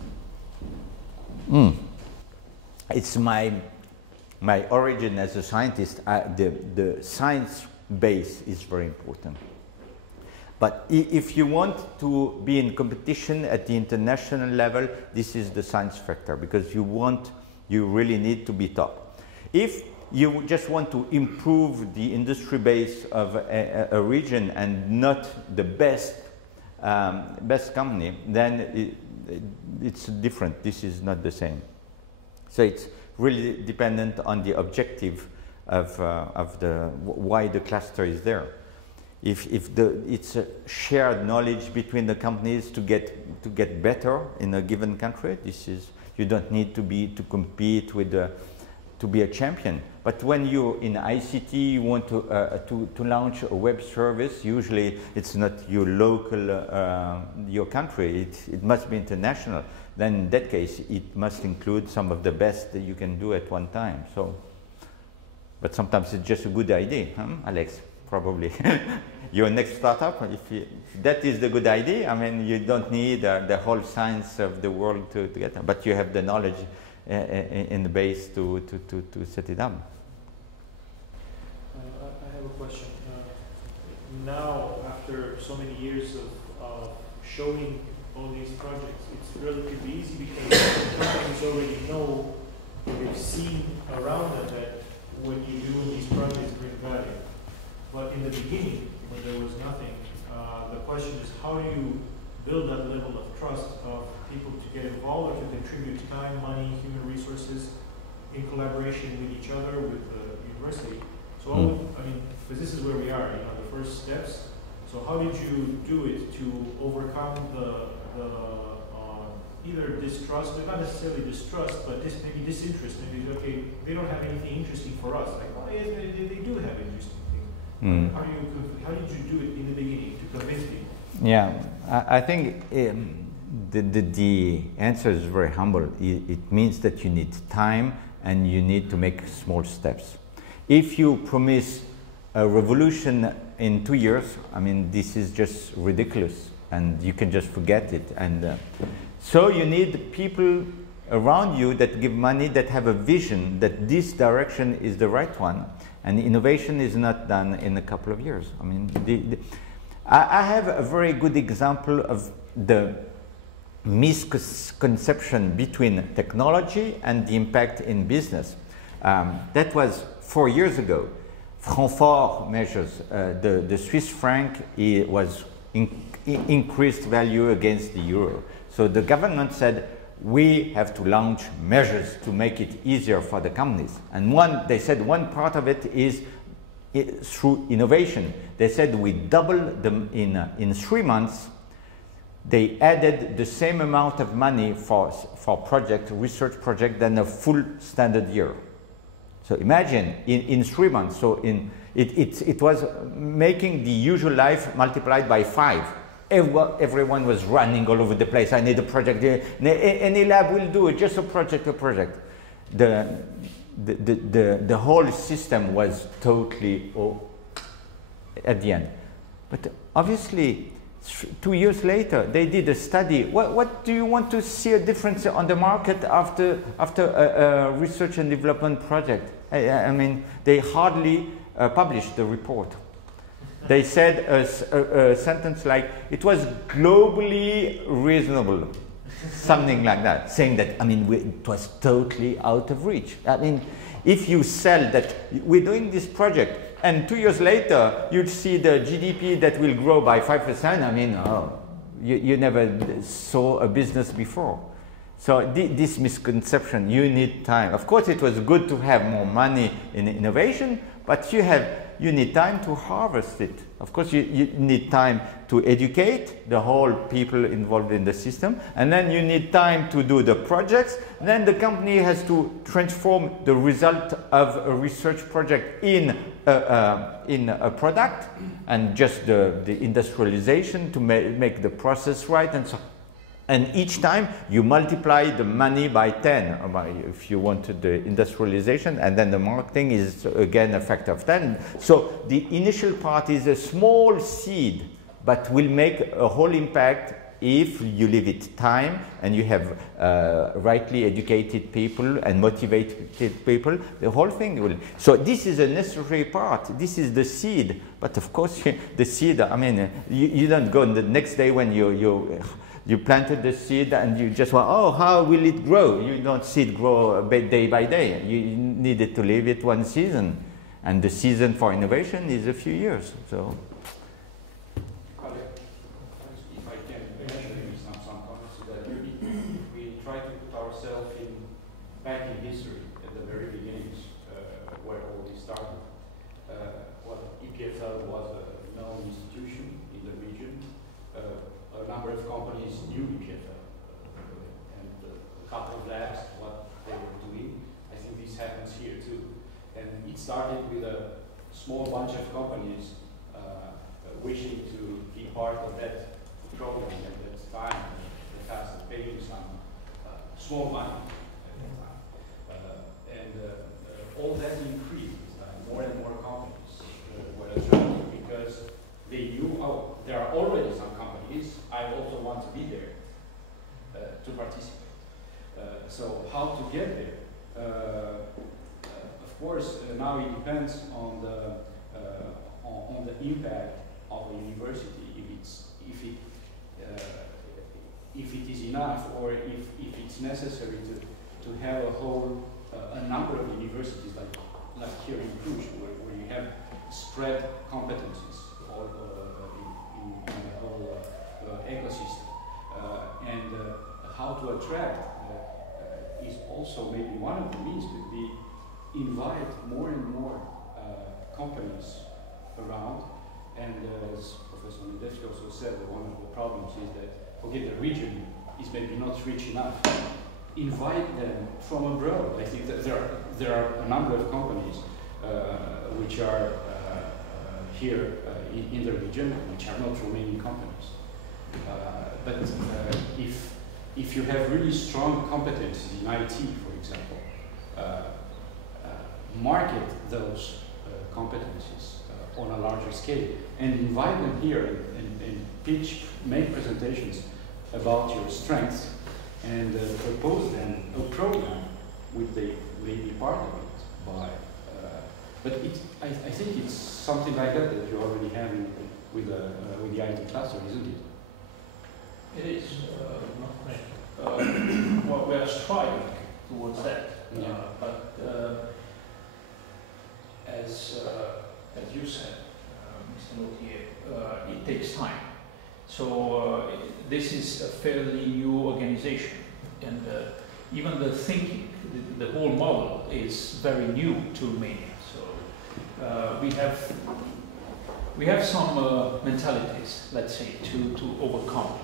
It's my origin as a scientist. The science base is very important. But if you want to be in competition at the international level, this is the science factor, because you really need to be top. If you just want to improve the industry base of a region and not the best company, then it's different. This is not the same. So it's really dependent on the objective of why the cluster is there. If it's a shared knowledge between the companies to get better in a given country, you don't need to compete with to be a champion. But when you're in ICT, you want to launch a web service. Usually, it's not your local your country. It must be international. Then in that case, it must include some of the best that you can do at one time. So, but sometimes it's just a good idea, huh, Alex? Probably. Your next startup, if that is the good idea, I mean, you don't need the whole science of the world to get them, but you have the knowledge in the base to set it up. I have a question. Now, after so many years of showing all these projects, it's relatively easy because companies already know, they've seen around them that what you do in these projects bring value. But in the beginning, when there was nothing, the question is, how do you build that level of trust of people to get involved or to contribute time, money, human resources in collaboration with each other, with the university? So, I mean, because this is where we are, you know, the first steps. So how did you do it to overcome the either distrust, but not necessarily distrust, but maybe disinterest? Maybe, okay, they don't have anything interesting for us. Like, oh yes, they do have interesting things. How did you do it in the beginning to convince people? Yeah, I think the answer is very humble. It means that you need time and you need to make small steps. If you promise a revolution in 2 years, I mean, this is just ridiculous and you can just forget it. And so you need people around you that give money, that have a vision that this direction is the right one. And innovation is not done in a couple of years. I mean, I have a very good example of the misconception between technology and the impact in business. That was 4 years ago. Francfort measures, the Swiss franc was increased value against the euro. So the government said, we have to launch measures to make it easier for the companies. And they said one part of it is through innovation. They said we doubled them in 3 months. They added the same amount of money for research project than a full standard year. So imagine in 3 months. So it was making the usual life multiplied by 5. Everyone was running all over the place. I need a project. Any lab will do it. Just a project. The whole system was totally at the end. But obviously, 2 years later, they did a study. What do you want to see a difference on the market after a research and development project? I mean, they hardly published the report. They said a sentence like, it was globally reasonable, something like that, saying that, I mean, it was totally out of reach. I mean, if you sell that, we're doing this project, and 2 years later, you'd see the GDP that will grow by 5%. I mean, oh, you never saw a business before. So this misconception, you need time. Of course, it was good to have more money in innovation, but you need time to harvest it. Of course, you need time to educate the whole people involved in the system, and then you need time to do the projects. Then the company has to transform the result of a research project in a product, and just the industrialization to make the process right, and so. And each time you multiply the money by 10, if you wanted the industrialization, and then the marketing is again a factor of 10. So the initial part is a small seed, but will make a whole impact if you leave it time and you have rightly educated people and motivated people. The whole thing will. So this is a necessary part. This is the seed. But of course, the seed, I mean, you don't go the next day when you planted the seed and you just want, oh, how will it grow? You don't see it grow day by day. You needed to leave it one season. And the season for innovation is a few years. So. If I can mention some comments to that, we try to put ourselves back in history at the very beginnings where all this started. EPFL was a known institution in the region. A number of companies knew EPFL and a couple of labs, what they were doing. I think this happens here too. And it started with a small bunch of companies wishing to be part of that program at that time. They had paying some small money at that time. And all that increased this time. More and more companies were joining because they knew, oh, there are already some companies, I also want to be there to participate. So how to get there? Of course, now it depends on the impact of a university, if it is enough, or if it's necessary to have a number of universities like here in Cluj, where you have spread competencies all in the whole ecosystem, and how to attract is also maybe one of the means to be invite more and more companies around. And as Professor Luthier also said, one of the problems is that, okay, the region is maybe not rich enough. Invite them from abroad. I think that there are a number of companies which are here in the region, which are not Romanian companies. But if you have really strong competencies in IT, for example, market those competencies on a larger scale and invite them here and pitch, make presentations about your strengths and propose them a program which they may be part of it by. But I think it's something like that you already have with the IT cluster, isn't it? It is. What we are striving towards that. Yeah. But as you said, Mr. Luthier, it takes time. So this is a fairly new organization, and even the thinking, the whole model is very new to Romania. So we have some mentalities, let's say, to overcome.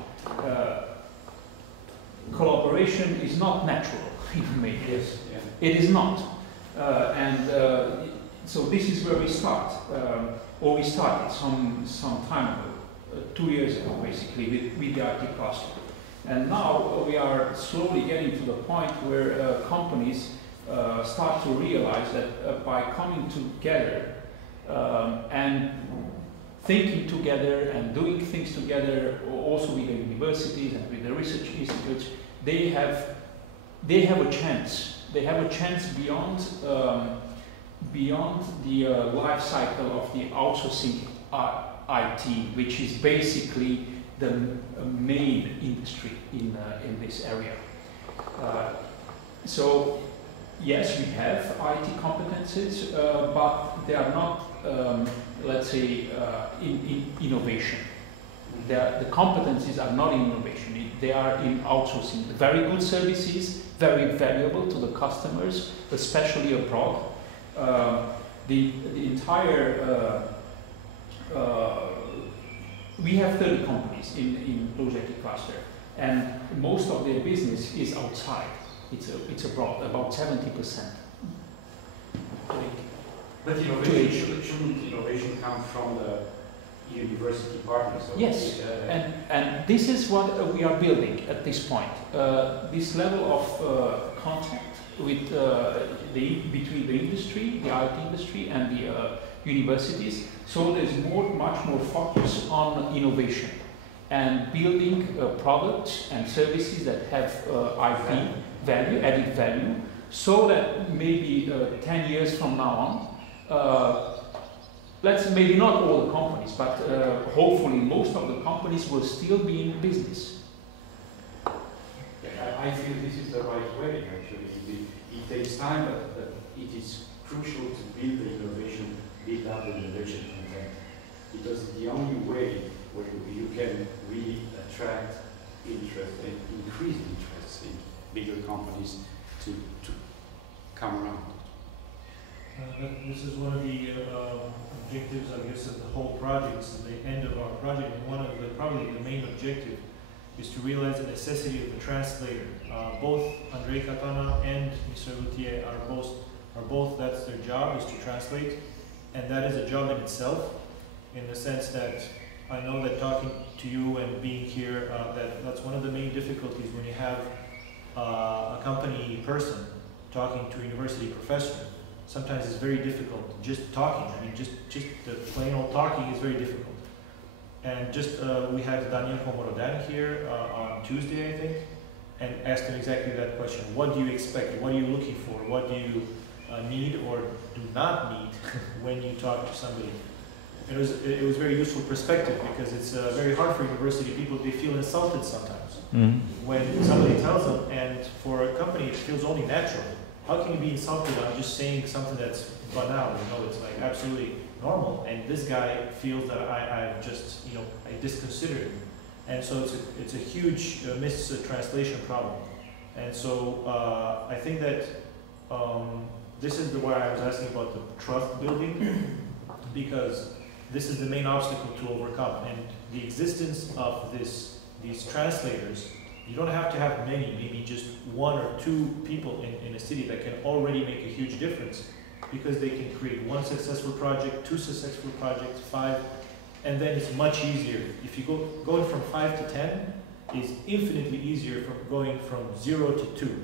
Collaboration is not natural in Romania. Yes. Yeah. It is not, so this is where we start, or we started some time ago, 2 years ago, basically, with the IT cluster. And now we are slowly getting to the point where companies start to realize that by coming together and thinking together and doing things together, also with the universities and with the research institutes, they have a chance. They have a chance beyond the life cycle of the outsourcing IT, which is basically the main industry in this area. So yes, we have IT competencies, but they are not, let's say, in innovation. The competencies are not in innovation. They are in outsourcing. Very good services, very valuable to the customers, especially abroad. The entire we have 30 companies in Cluj-Napoca cluster, and most of their business is outside. It's abroad, about 70%. But innovation, shouldn't innovation come from the university partners? Yes, and this is what we are building at this point. This level of contact with between the industry, the IT industry, and the universities. So there's much more focus on innovation and building products and services that have IP value, added value, so that maybe 10 years from now on, let's maybe not all the companies, but hopefully most of the companies will still be in business. I feel this is the right way, actually. It takes time, but it is crucial to build the innovation, build up the innovation content, because it's the only way where you can really attract interest and increase interest in bigger companies to come around. This is one of the objectives, I guess, of the whole project. This is the end of our project. And one of the, probably the main objective is to realize the necessity of a translator. Both Intercantonal and Mr. Luthier are both, that's their job, is to translate. And that is a job in itself, in the sense that I know that talking to you and being here, that's one of the main difficulties when you have a company person talking to a university professor. Sometimes it's very difficult just talking. I mean, just the plain old talking is very difficult. And just we had Daniel Komorodan here on Tuesday, I think, and asked him exactly that question. What do you expect? What are you looking for? What do you need or do not need when you talk to somebody? It was very useful perspective, because it's very hard for university people. They feel insulted sometimes when somebody tells them, and for a company it feels only natural. How can you be insulted? I'm just saying something that's banal, it's like absolutely normal. And this guy feels that I just, I disconsidered him. And so it's a huge mistranslation problem. And so I think that this is why I was asking about the trust building, because this is the main obstacle to overcome. And the existence of these translators, you don't have to have many, maybe just one or two people in a city that can already make a huge difference, because they can create one successful project, two successful projects, 5, and then it's much easier. If you going from 5 to 10 is infinitely easier from going from 0 to 2.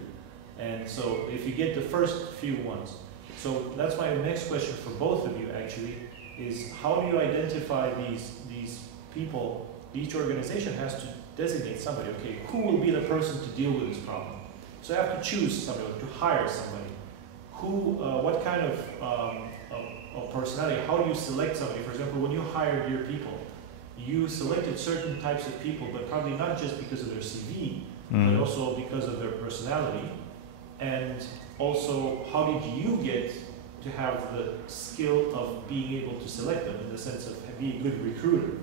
And so if you get the first few ones. So that's my next question for both of you actually, is how do you identify these people? Each organization has to designate somebody. Okay, who will be the person to deal with this problem? So you have to choose somebody, to hire somebody. What kind of personality? How do you select somebody? For example, when you hired your people, you selected certain types of people, but probably not just because of their CV, but also because of their personality. And also, how did you get to have the skill of being able to select them, in the sense of being a good recruiter,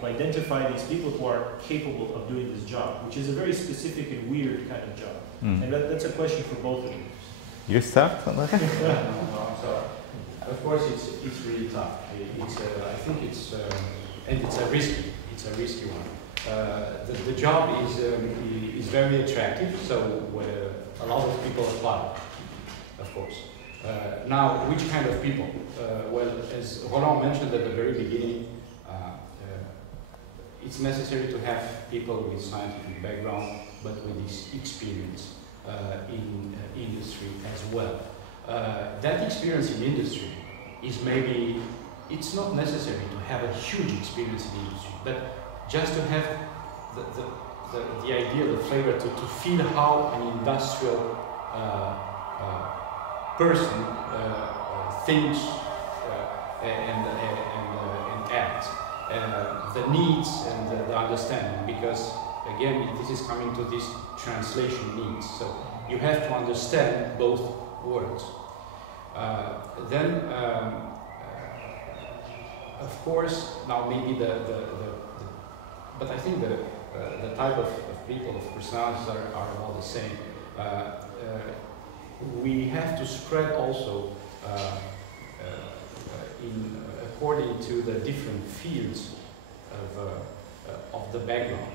to identify these people who are capable of doing this job, which is a very specific and weird kind of job. And that's a question for both of you. You start on that? So, of course, it's really tough. I think it's a risky one. The job is very attractive, so a lot of people apply, of course. Now, which kind of people? Well, as Roland mentioned at the very beginning, it's necessary to have people with scientific background, but with this experience in industry as well. That experience in industry is maybe it's not necessary to have a huge experience in the industry, but just to have the idea, the flavor, to feel how an industrial person thinks and acts, the needs and the understanding, because again this is coming to this translation needs, so you have to understand both words. Of course, now maybe but I think the type of people, of personalities are all the same. We have to spread also according to the different fields of the background,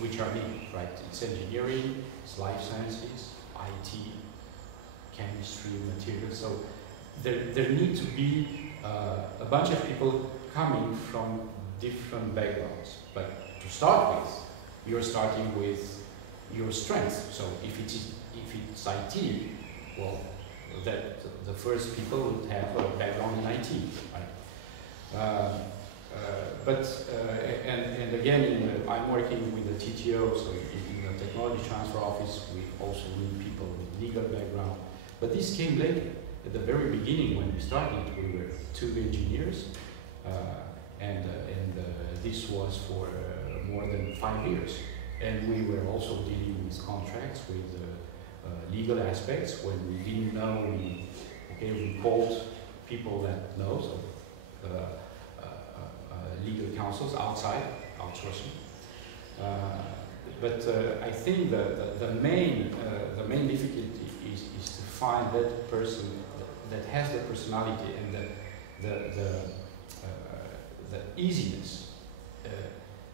which are needed, right? It's engineering, it's life sciences, IT, chemistry, materials. So there need to be a bunch of people coming from different backgrounds. But to start with, you're starting with your strengths. So if it's IT, well, that the first people would have a background in IT, right? And again, I'm working with the TTO, so in the technology transfer office, we also need people with legal background. But this came later. At the very beginning, when we started, we were 2 engineers, and this was for more than 5 years. And we were also dealing with contracts, with legal aspects. When we didn't know, we called people that know, so legal counsels outside, outsourcing. But I think the main difficulty is to find that person that has the personality and the easiness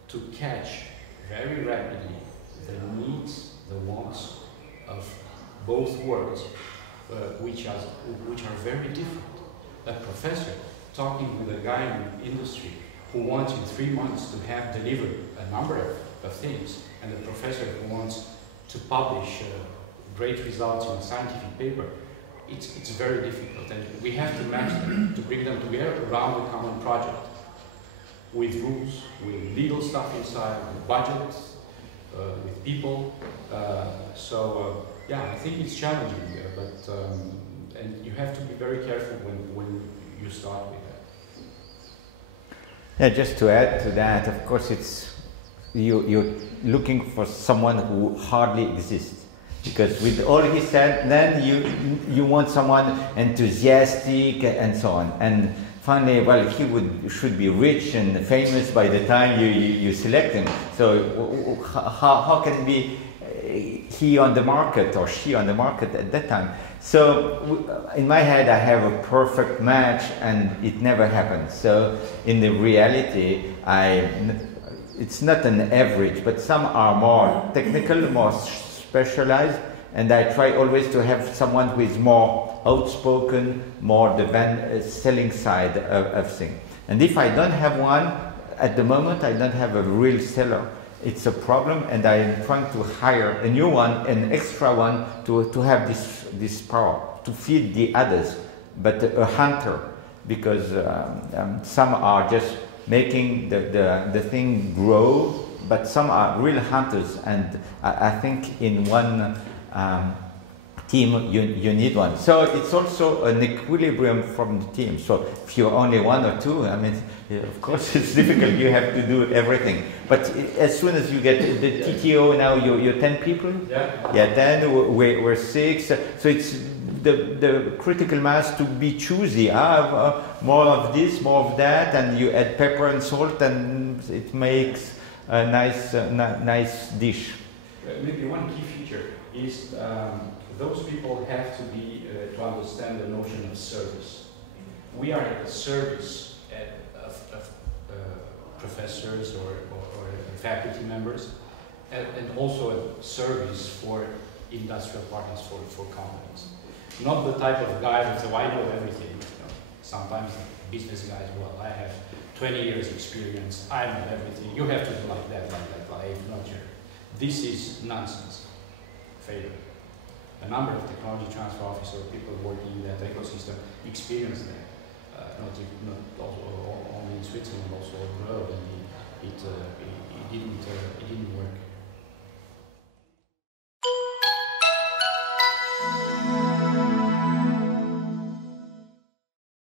to catch very rapidly the needs, the wants of both worlds, which are very different. A professor talking with a guy in the industry who wants in 3 months to have delivered a number of things, and a professor who wants to publish great results in a scientific paper, it's very difficult, and we have to match them, to bring them together around a common project, with rules, with legal stuff inside, with budgets, with people. Yeah, I think it's challenging, but and you have to be very careful when you start with that. Yeah, just to add to that, of course, it's you're looking for someone who hardly exists, because with all he said, then you want someone enthusiastic and so on. And finally, well, he should be rich and famous by the time you select him. So how can be he on the market or she on the market at that time? So in my head, I have a perfect match, and it never happens. So in the reality, it's not an average, but some are more technical, more specialized, and I try always to have someone who is more outspoken, more the selling side of things. And if I don't have one, at the moment I don't have a real seller. It's a problem, and I am trying to hire a new one, an extra one, to have this power, to feed the others, but a hunter, because some are just making the thing grow, but some are real hunters, and I think in one team you need one. So it's also an equilibrium from the team. So if you're only 1 or 2, I mean, of course it's difficult, you have to do everything. But as soon as you get the TTO, now you're 10 people? Yeah, 10, we're 6. So it's the critical mass to be choosy. More of this, more of that, and you add pepper and salt, and it makes a nice dish. Maybe one key feature is those people have to be to understand the notion of service. We are at the service of professors or faculty members, and also a service for industrial partners, for companies. Not the type of guy that says, I know everything. You know, sometimes business guys, well, I have 20 years experience, I know everything. You have to do like that. If not, this is nonsense. Failure. A number of technology transfer officers, people working in that ecosystem, experience that. not also only in Switzerland, also abroad in the